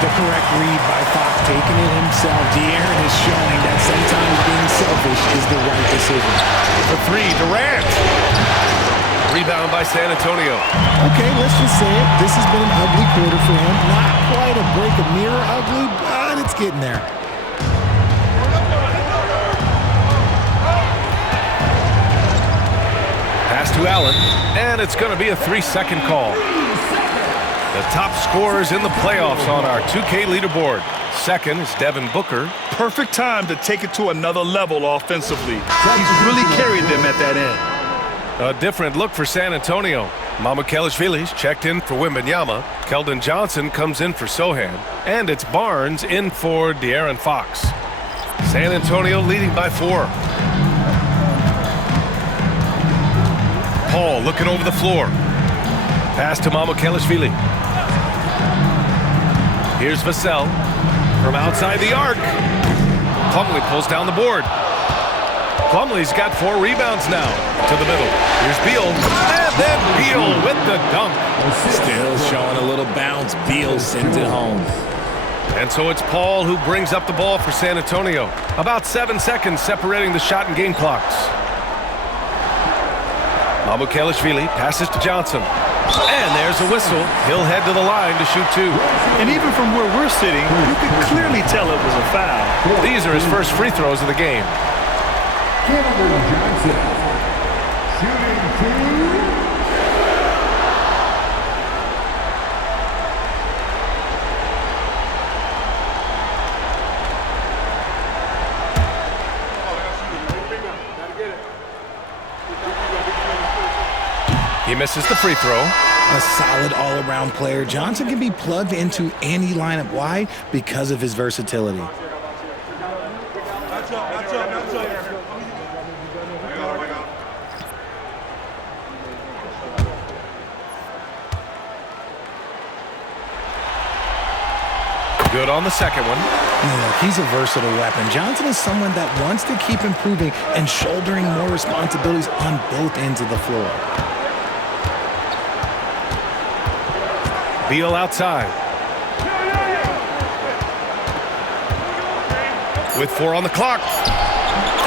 The correct read by Fox, taking it himself. De'Aaron is showing that sometimes being selfish is the right decision. For 3, Durant. Rebound by San Antonio. Okay, let's just say it. This has been an ugly quarter for him. Not quite a break of mirror ugly, but it's getting there. Pass to Allen, and it's going to be a 3-second call. The top scorers in the playoffs on our 2K leaderboard. Second is Devin Booker. Perfect time to take it to another level offensively. He's really carried them at that end. A different look for San Antonio. Mamukelashvili's checked in for Wembanyama. Keldon Johnson comes in for Sohan. And it's Barnes in for De'Aaron Fox. San Antonio leading by 4. Paul looking over the floor. Pass to Mamukelashvili. Here's Vassell from outside the arc. Plumlee pulls down the board. Plumlee's got 4 rebounds now. To the middle. Here's Beal. And then Beal with the dunk. Still showing a little bounce. Beal sends it home. And so it's Paul who brings up the ball for San Antonio. About 7 seconds separating the shot and game clocks. Mamukelashvili passes to Johnson. And there's a whistle. He'll head to the line to shoot 2. And even from where we're sitting, you can clearly tell it was a foul. These are his first free throws of the game. Keldon Johnson, shooting 2. He misses the free throw. A solid all-around player. Johnson can be plugged into any lineup. Why? Because of his versatility. Good on the second one. Look, he's a versatile weapon. Johnson is someone that wants to keep improving and shouldering more responsibilities on both ends of the floor. Beal outside. With 4 on the clock.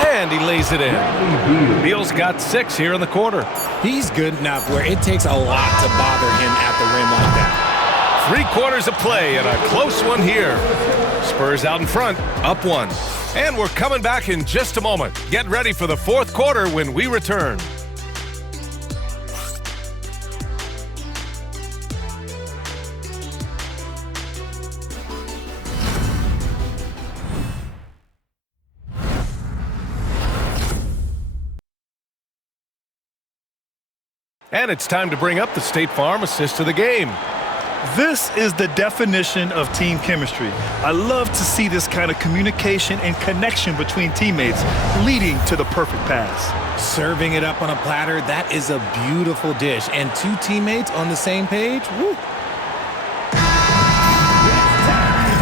And he lays it in. Beal's got 6 here in the quarter. He's good enough where it takes a lot to bother him at the rim like that. 3 quarters of play and a close one here. Spurs out in front, up 1. And we're coming back in just a moment. Get ready for the 4th quarter when we return. And it's time to bring up the State Farm assist of the game. This is the definition of team chemistry. I love to see this kind of communication and connection between teammates leading to the perfect pass. Serving it up on a platter, that is a beautiful dish. And two teammates on the same page, woo.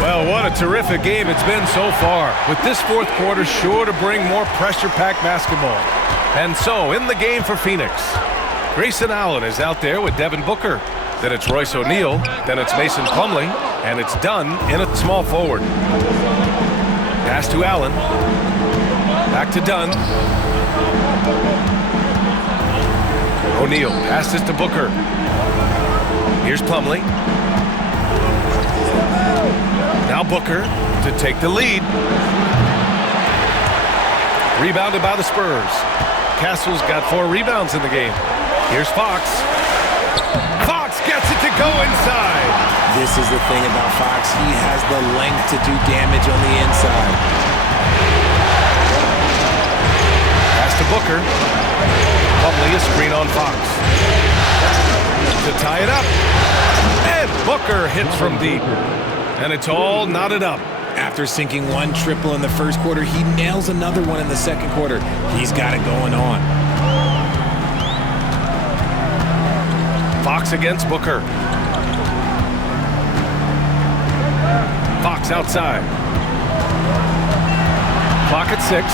Well, what a terrific game it's been so far, with this fourth quarter sure to bring more pressure-packed basketball. And so, in the game for Phoenix, Grayson Allen is out there with Devin Booker. Then it's Royce O'Neal, then it's Mason Plumlee, and it's Dunn in a small forward. Pass to Allen. Back to Dunn. O'Neal passes to Booker. Here's Plumlee. Now Booker to take the lead. Rebounded by the Spurs. Castle's got 4 rebounds in the game. Here's Fox. Fox gets it to go inside. This is the thing about Fox. He has the length to do damage on the inside. Pass to Booker. Plumlee a screen on Fox. To tie it up. And Booker hits from deep. And it's all knotted up. After sinking 1 triple in the first quarter, he nails another one in the second quarter. He's got it going on. Fox against Booker. Fox outside. Clock at 6.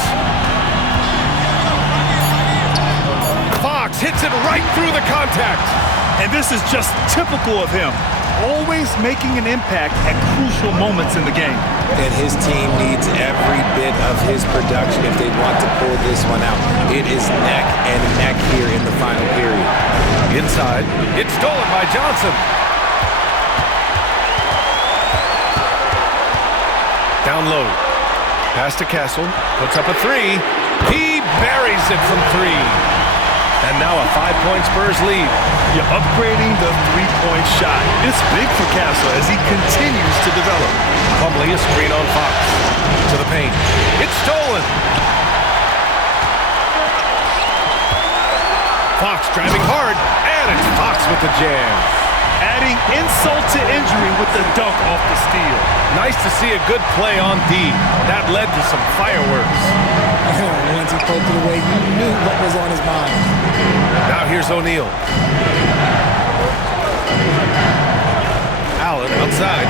Fox hits it right through the contact. And this is just typical of him. Always making an impact at crucial moments in the game. And his team needs every bit of his production if they want to pull this one out. It is neck and neck here in the final period. Inside, it's stolen by Johnson. Down low. Pass to Castle. Puts up a 3. He buries it from 3. And now a 5-point Spurs lead. You're upgrading the three-point shot. It's big for Castle as he continues to develop. Plumlee a screen on Fox. To the paint. It's stolen. Fox driving hard. And it's Fox with the jam. Adding insult to injury with the dunk off the steal. Nice to see a good play on D. That led to some fireworks. Once he poked it away, you knew what was on his mind. Now here's O'Neal. Allen outside.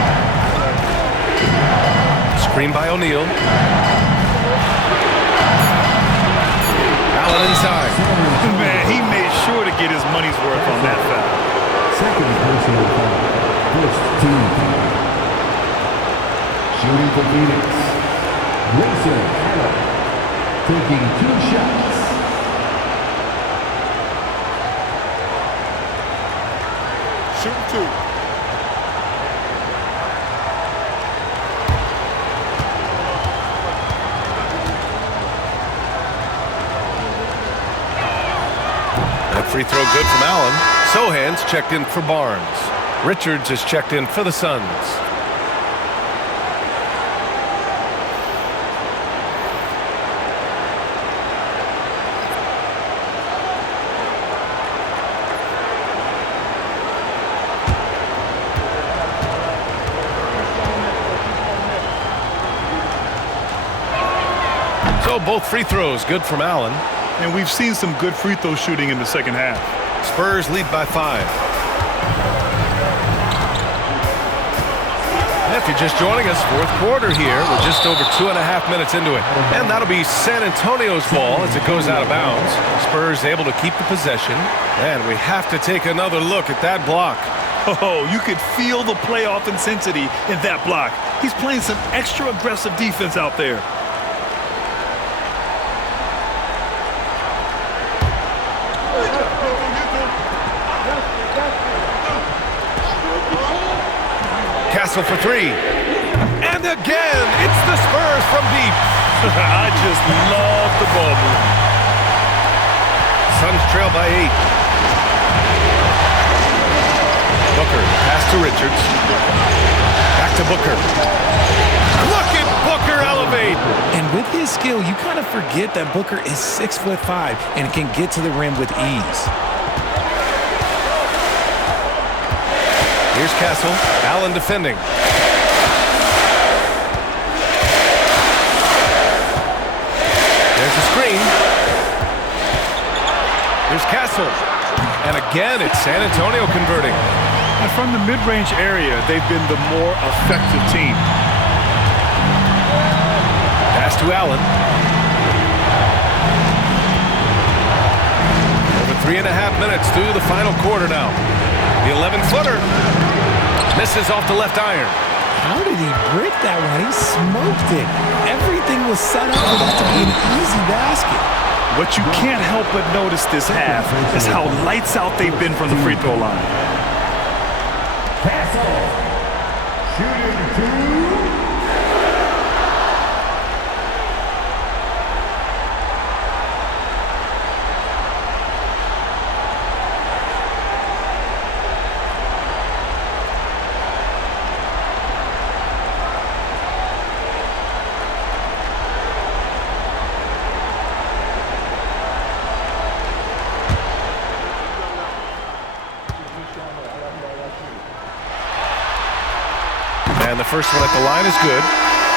Screen by O'Neal. Allen inside. Man, he made sure to get his money's worth on that foul. Second personal foul. First team foul. Shooting for Phoenix. Grayson Allen taking 2 shots. Shooting 2. That free throw good from Allen. Sohan's checked in for Barnes. Richards is checked in for the Suns. So both free throws good from Allen. And we've seen some good free throw shooting in the second half. Spurs lead by 5. If you're just joining us, fourth quarter here. We're just over 2.5 minutes into it. And that'll be San Antonio's ball as it goes out of bounds. Spurs able to keep the possession. And we have to take another look at that block. Oh, you could feel the playoff intensity in that block. He's playing some extra aggressive defense out there. Castle for 3. And again, it's the Spurs from deep. I just love the ball movement. Suns trail by 8. Booker, pass to Richards. Back to Booker. Look at Booker elevate. And with his skill, you kind of forget that Booker is 6'5" and can get to the rim with ease. Here's Castle. Allen defending. There's a screen. Here's Castle. And again, it's San Antonio converting. And from the mid-range area, they've been the more effective team. Pass to Allen. Over 3.5 minutes through the final quarter now. The 11-footer misses off the left iron. How did he brick that one? He smoked it. Everything was set up for that to be an easy basket. What you can't help but notice this half is how lights out they've been from the free throw line. Castle, shooting 2. And the first one at the line is good.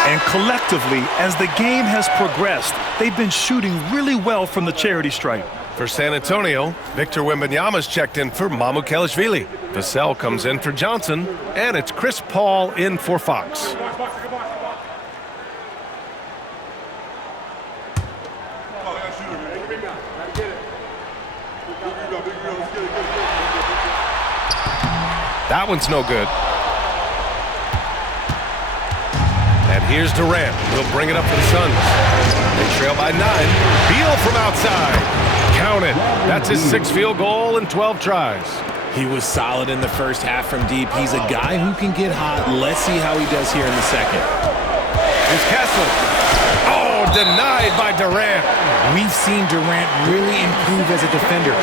And collectively, as the game has progressed, they've been shooting really well from the charity stripe. For San Antonio, Victor Wembanyama's checked in for Mamukelashvili. Vassell comes in for Johnson, and it's Chris Paul in for Fox. That one's no good. And here's Durant. He'll bring it up for the Suns. They trail by 9. Beal from outside. Count it. That's his 6th field goal in 12 tries. He was solid in the first half from deep. He's a guy who can get hot. Let's see how he does here in the second. Here's Castle. Oh, denied by Durant. We've seen Durant really improve as a defender,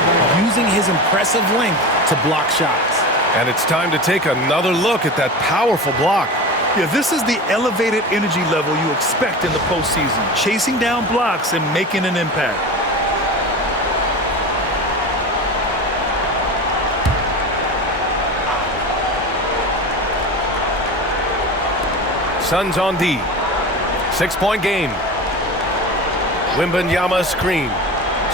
using his impressive length to block shots. And it's time to take another look at that powerful block. Yeah, this is the elevated energy level you expect in the postseason, chasing down blocks and making an impact. Suns on D. 6-point game. Wembanyama screen.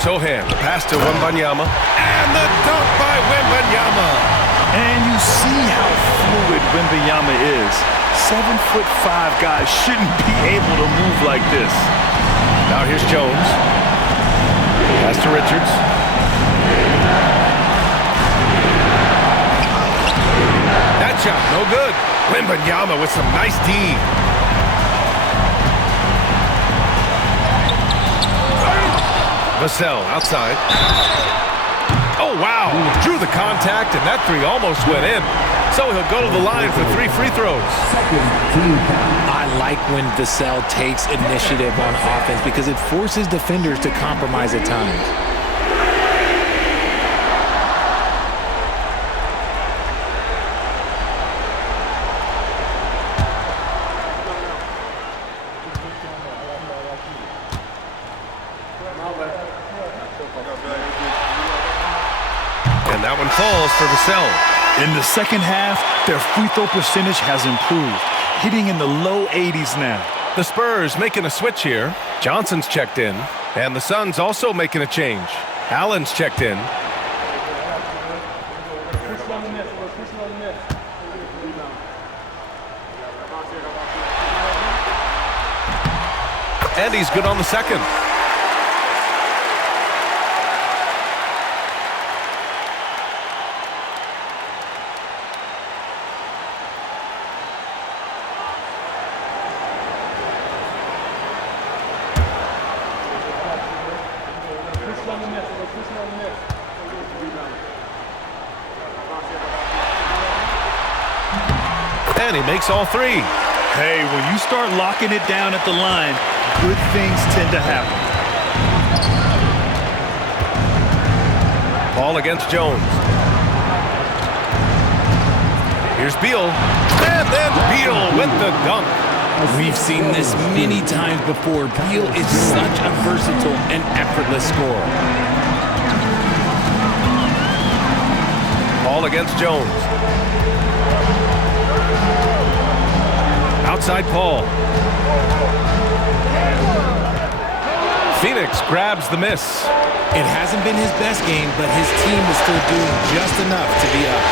Sohan, the pass to Wembanyama. And the dunk by Wembanyama. And you see how fluid Wembanyama is. 7'5" guys shouldn't be able to move like this. Now here's Jones. Pass to Richards. That shot, no good. Wembanyama with some nice D. Vassell outside. Oh, wow. Drew the contact, and that 3 almost went in. So he'll go to the line for 3 free throws. I like when Vassell takes initiative on offense because it forces defenders to compromise at times. And that one falls for Vassell. In the second half, their free throw percentage has improved, hitting in the low 80s now. The Spurs making a switch here. Johnson's checked in, and the Suns also making a change. Allen's checked in. And he's good on the second. And he makes all 3. Hey, when you start locking it down at the line, good things tend to happen. Ball against Jones. Here's Beal. And then Beal with the dunk. We've seen this many times before. Beal is such a versatile and effortless scorer. Paul against Jones. Outside Paul. Phoenix grabs the miss. It hasn't been his best game, but his team is still doing just enough to be up.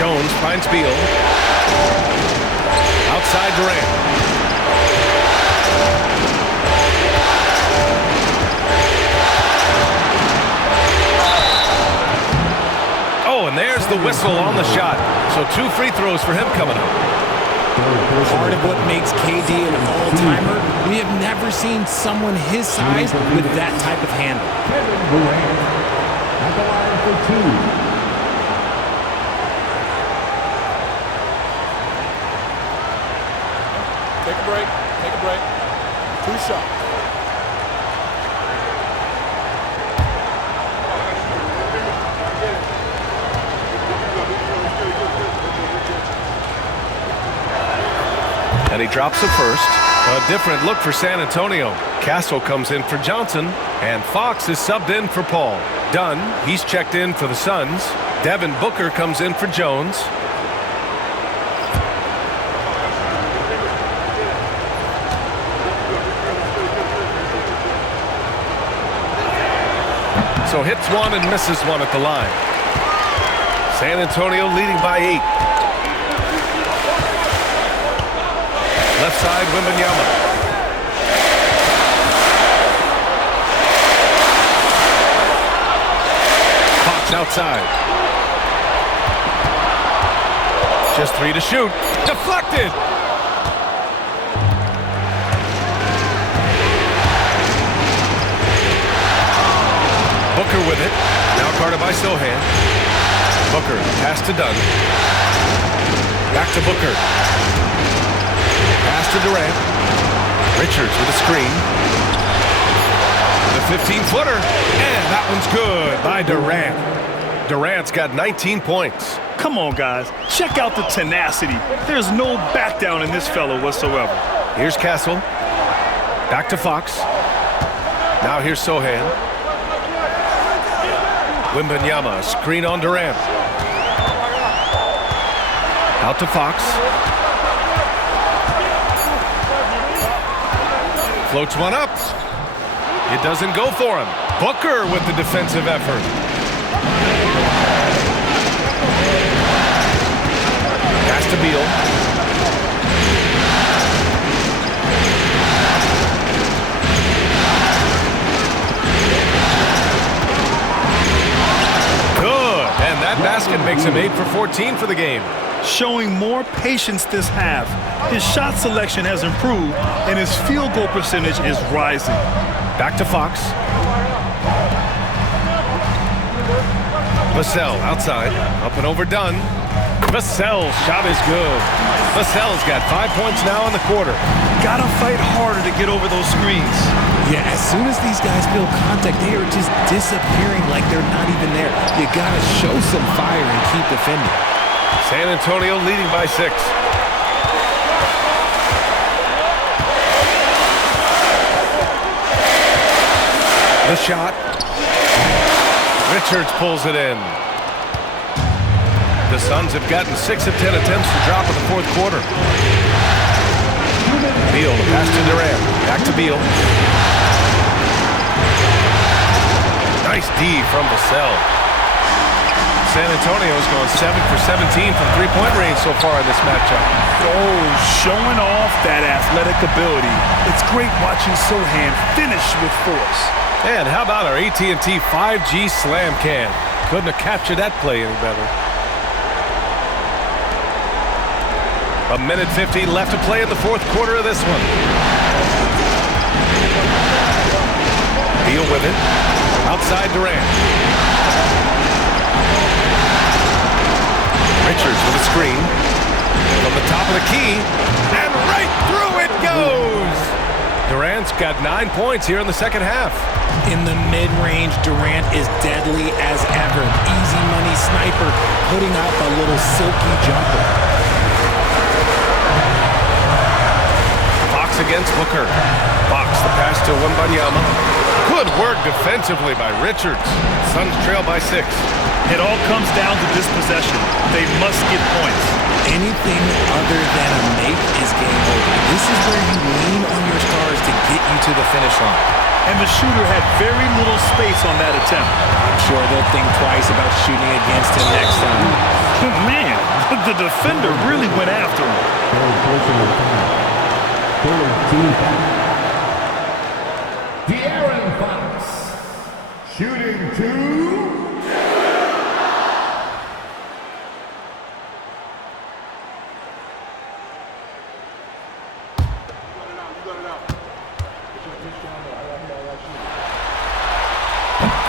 Jones finds Beal. Outside Durant. Oh, and there's the whistle on the shot. So 2 free throws for him coming up. Part of what makes KD an all-timer, we have never seen someone his size with that type of handle. Kevin Durant at the line for 2. Take a break. Take a break. 2 shots. And he drops the first. A different look for San Antonio. Castle comes in for Johnson, and Fox is subbed in for Paul. Dunn, he's checked in for the Suns. Devin Booker comes in for Jones. So hits one and misses one at the line. San Antonio leading by 8. Left side, Wembanyama. Fox outside. Just 3 to shoot. Deflected. Booker with it. Now guarded by Sohan. Booker, pass to Dunn. Back to Booker. Pass to Durant. Richards with a screen. The 15-footer. And that one's good by Durant. Durant's got 19 points. Come on, guys. Check out the tenacity. There's no back down in this fellow whatsoever. Here's Castle. Back to Fox. Now here's Sohan. Wembanyama, screen on Durant. Out to Fox. Floats one up. It doesn't go for him. Booker with the defensive effort. Pass to Beal. Good. And that basket makes him 8 for 14 for the game. Showing more patience this half. His shot selection has improved, and his field goal percentage is rising. Back to Fox. Vassell outside. Up and over Dunn. Vassell's shot is good. Vassell's got 5 points now in the quarter. Gotta fight harder to get over those screens. Yeah, as soon as these guys feel contact, they are just disappearing like they're not even there. You gotta show some fire and keep defending. San Antonio leading by 6. The shot. Richards pulls it in. The Suns have gotten 6 of 10 attempts to drop in the fourth quarter. Beal, the pass to Durant. Back to Beal. Nice D from Vassell. San Antonio's gone 7 for 17 from three-point range so far in this matchup. Oh, showing off that athletic ability. It's great watching Sohan finish with force. And how about our AT&T 5G Slam Can? Couldn't have captured that play any better. A minute 15 left to play in the fourth quarter of this one. Beal with it. Outside Durant. Richards with a screen. From the top of the key. And right through it goes! Durant's got 9 points here in the second half. In the mid-range, Durant is deadly as ever. Easy money sniper, putting up a little silky jumper. Fox against Booker. Fox the pass to Wembanyama. Good work defensively by Richards. Suns trail by 6. It all comes down to this possession. They must get points. Anything other than a make is game over. This is where you lean on your stars to get you to the finish line. And the shooter had very little space on that attempt. I'm sure they'll think twice about shooting against him next time. Man, the defender really went after him. De'Aaron Fox, shooting 2.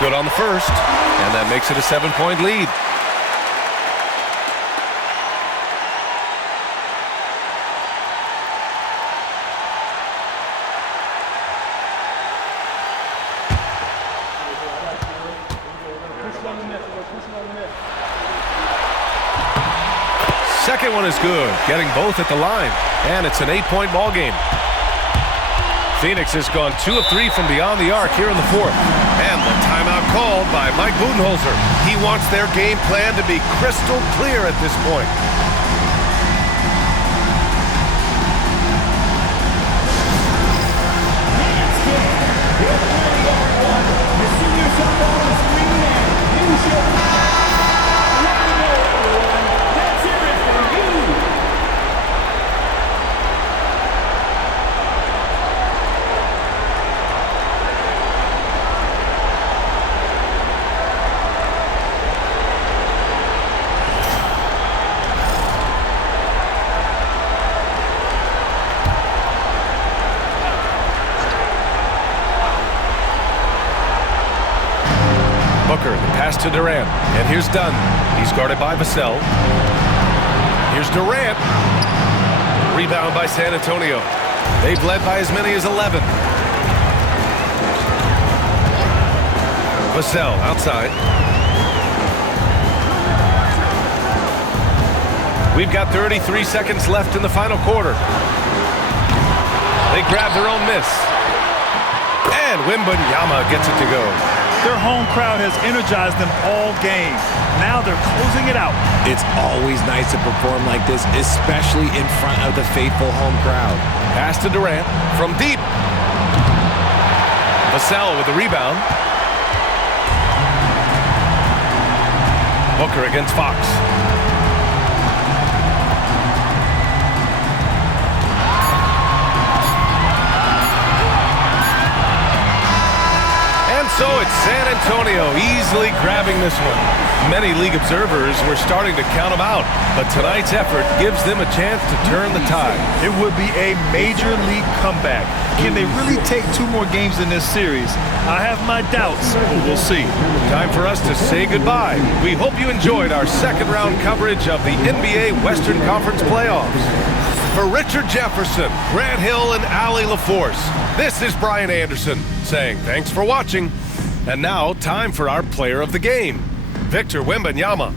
Good on the first, and that makes it a 7-point lead. Second one is good, getting both at the line, and it's an 8-point ball game. Phoenix has gone 2 of 3 from beyond the arc here in the fourth. And the timeout called by Mike Budenholzer. He wants their game plan to be crystal clear at this point. Booker, the pass to Durant, and here's Dunn. He's guarded by Vassell. Here's Durant. Rebound by San Antonio. They've led by as many as 11. Vassell outside. We've got 33 seconds left in the final quarter. They grab their own miss. And Wembanyama gets it to go. Their home crowd has energized them all game. Now they're closing it out. It's always nice to perform like this, especially in front of the faithful home crowd. Pass to Durant from deep. Vassell with the rebound. Booker against Fox. So it's San Antonio easily grabbing this one. Many league observers were starting to count them out, but tonight's effort gives them a chance to turn the tide. It would be a major league comeback. Can they really take 2 more games in this series? I have my doubts, but we'll see. Time for us to say goodbye. We hope you enjoyed our second round coverage of the NBA Western Conference playoffs. For Richard Jefferson, Grant Hill, and Allie LaForce, this is Brian Anderson saying thanks for watching. And now, time for our player of the game, Victor Wembanyama.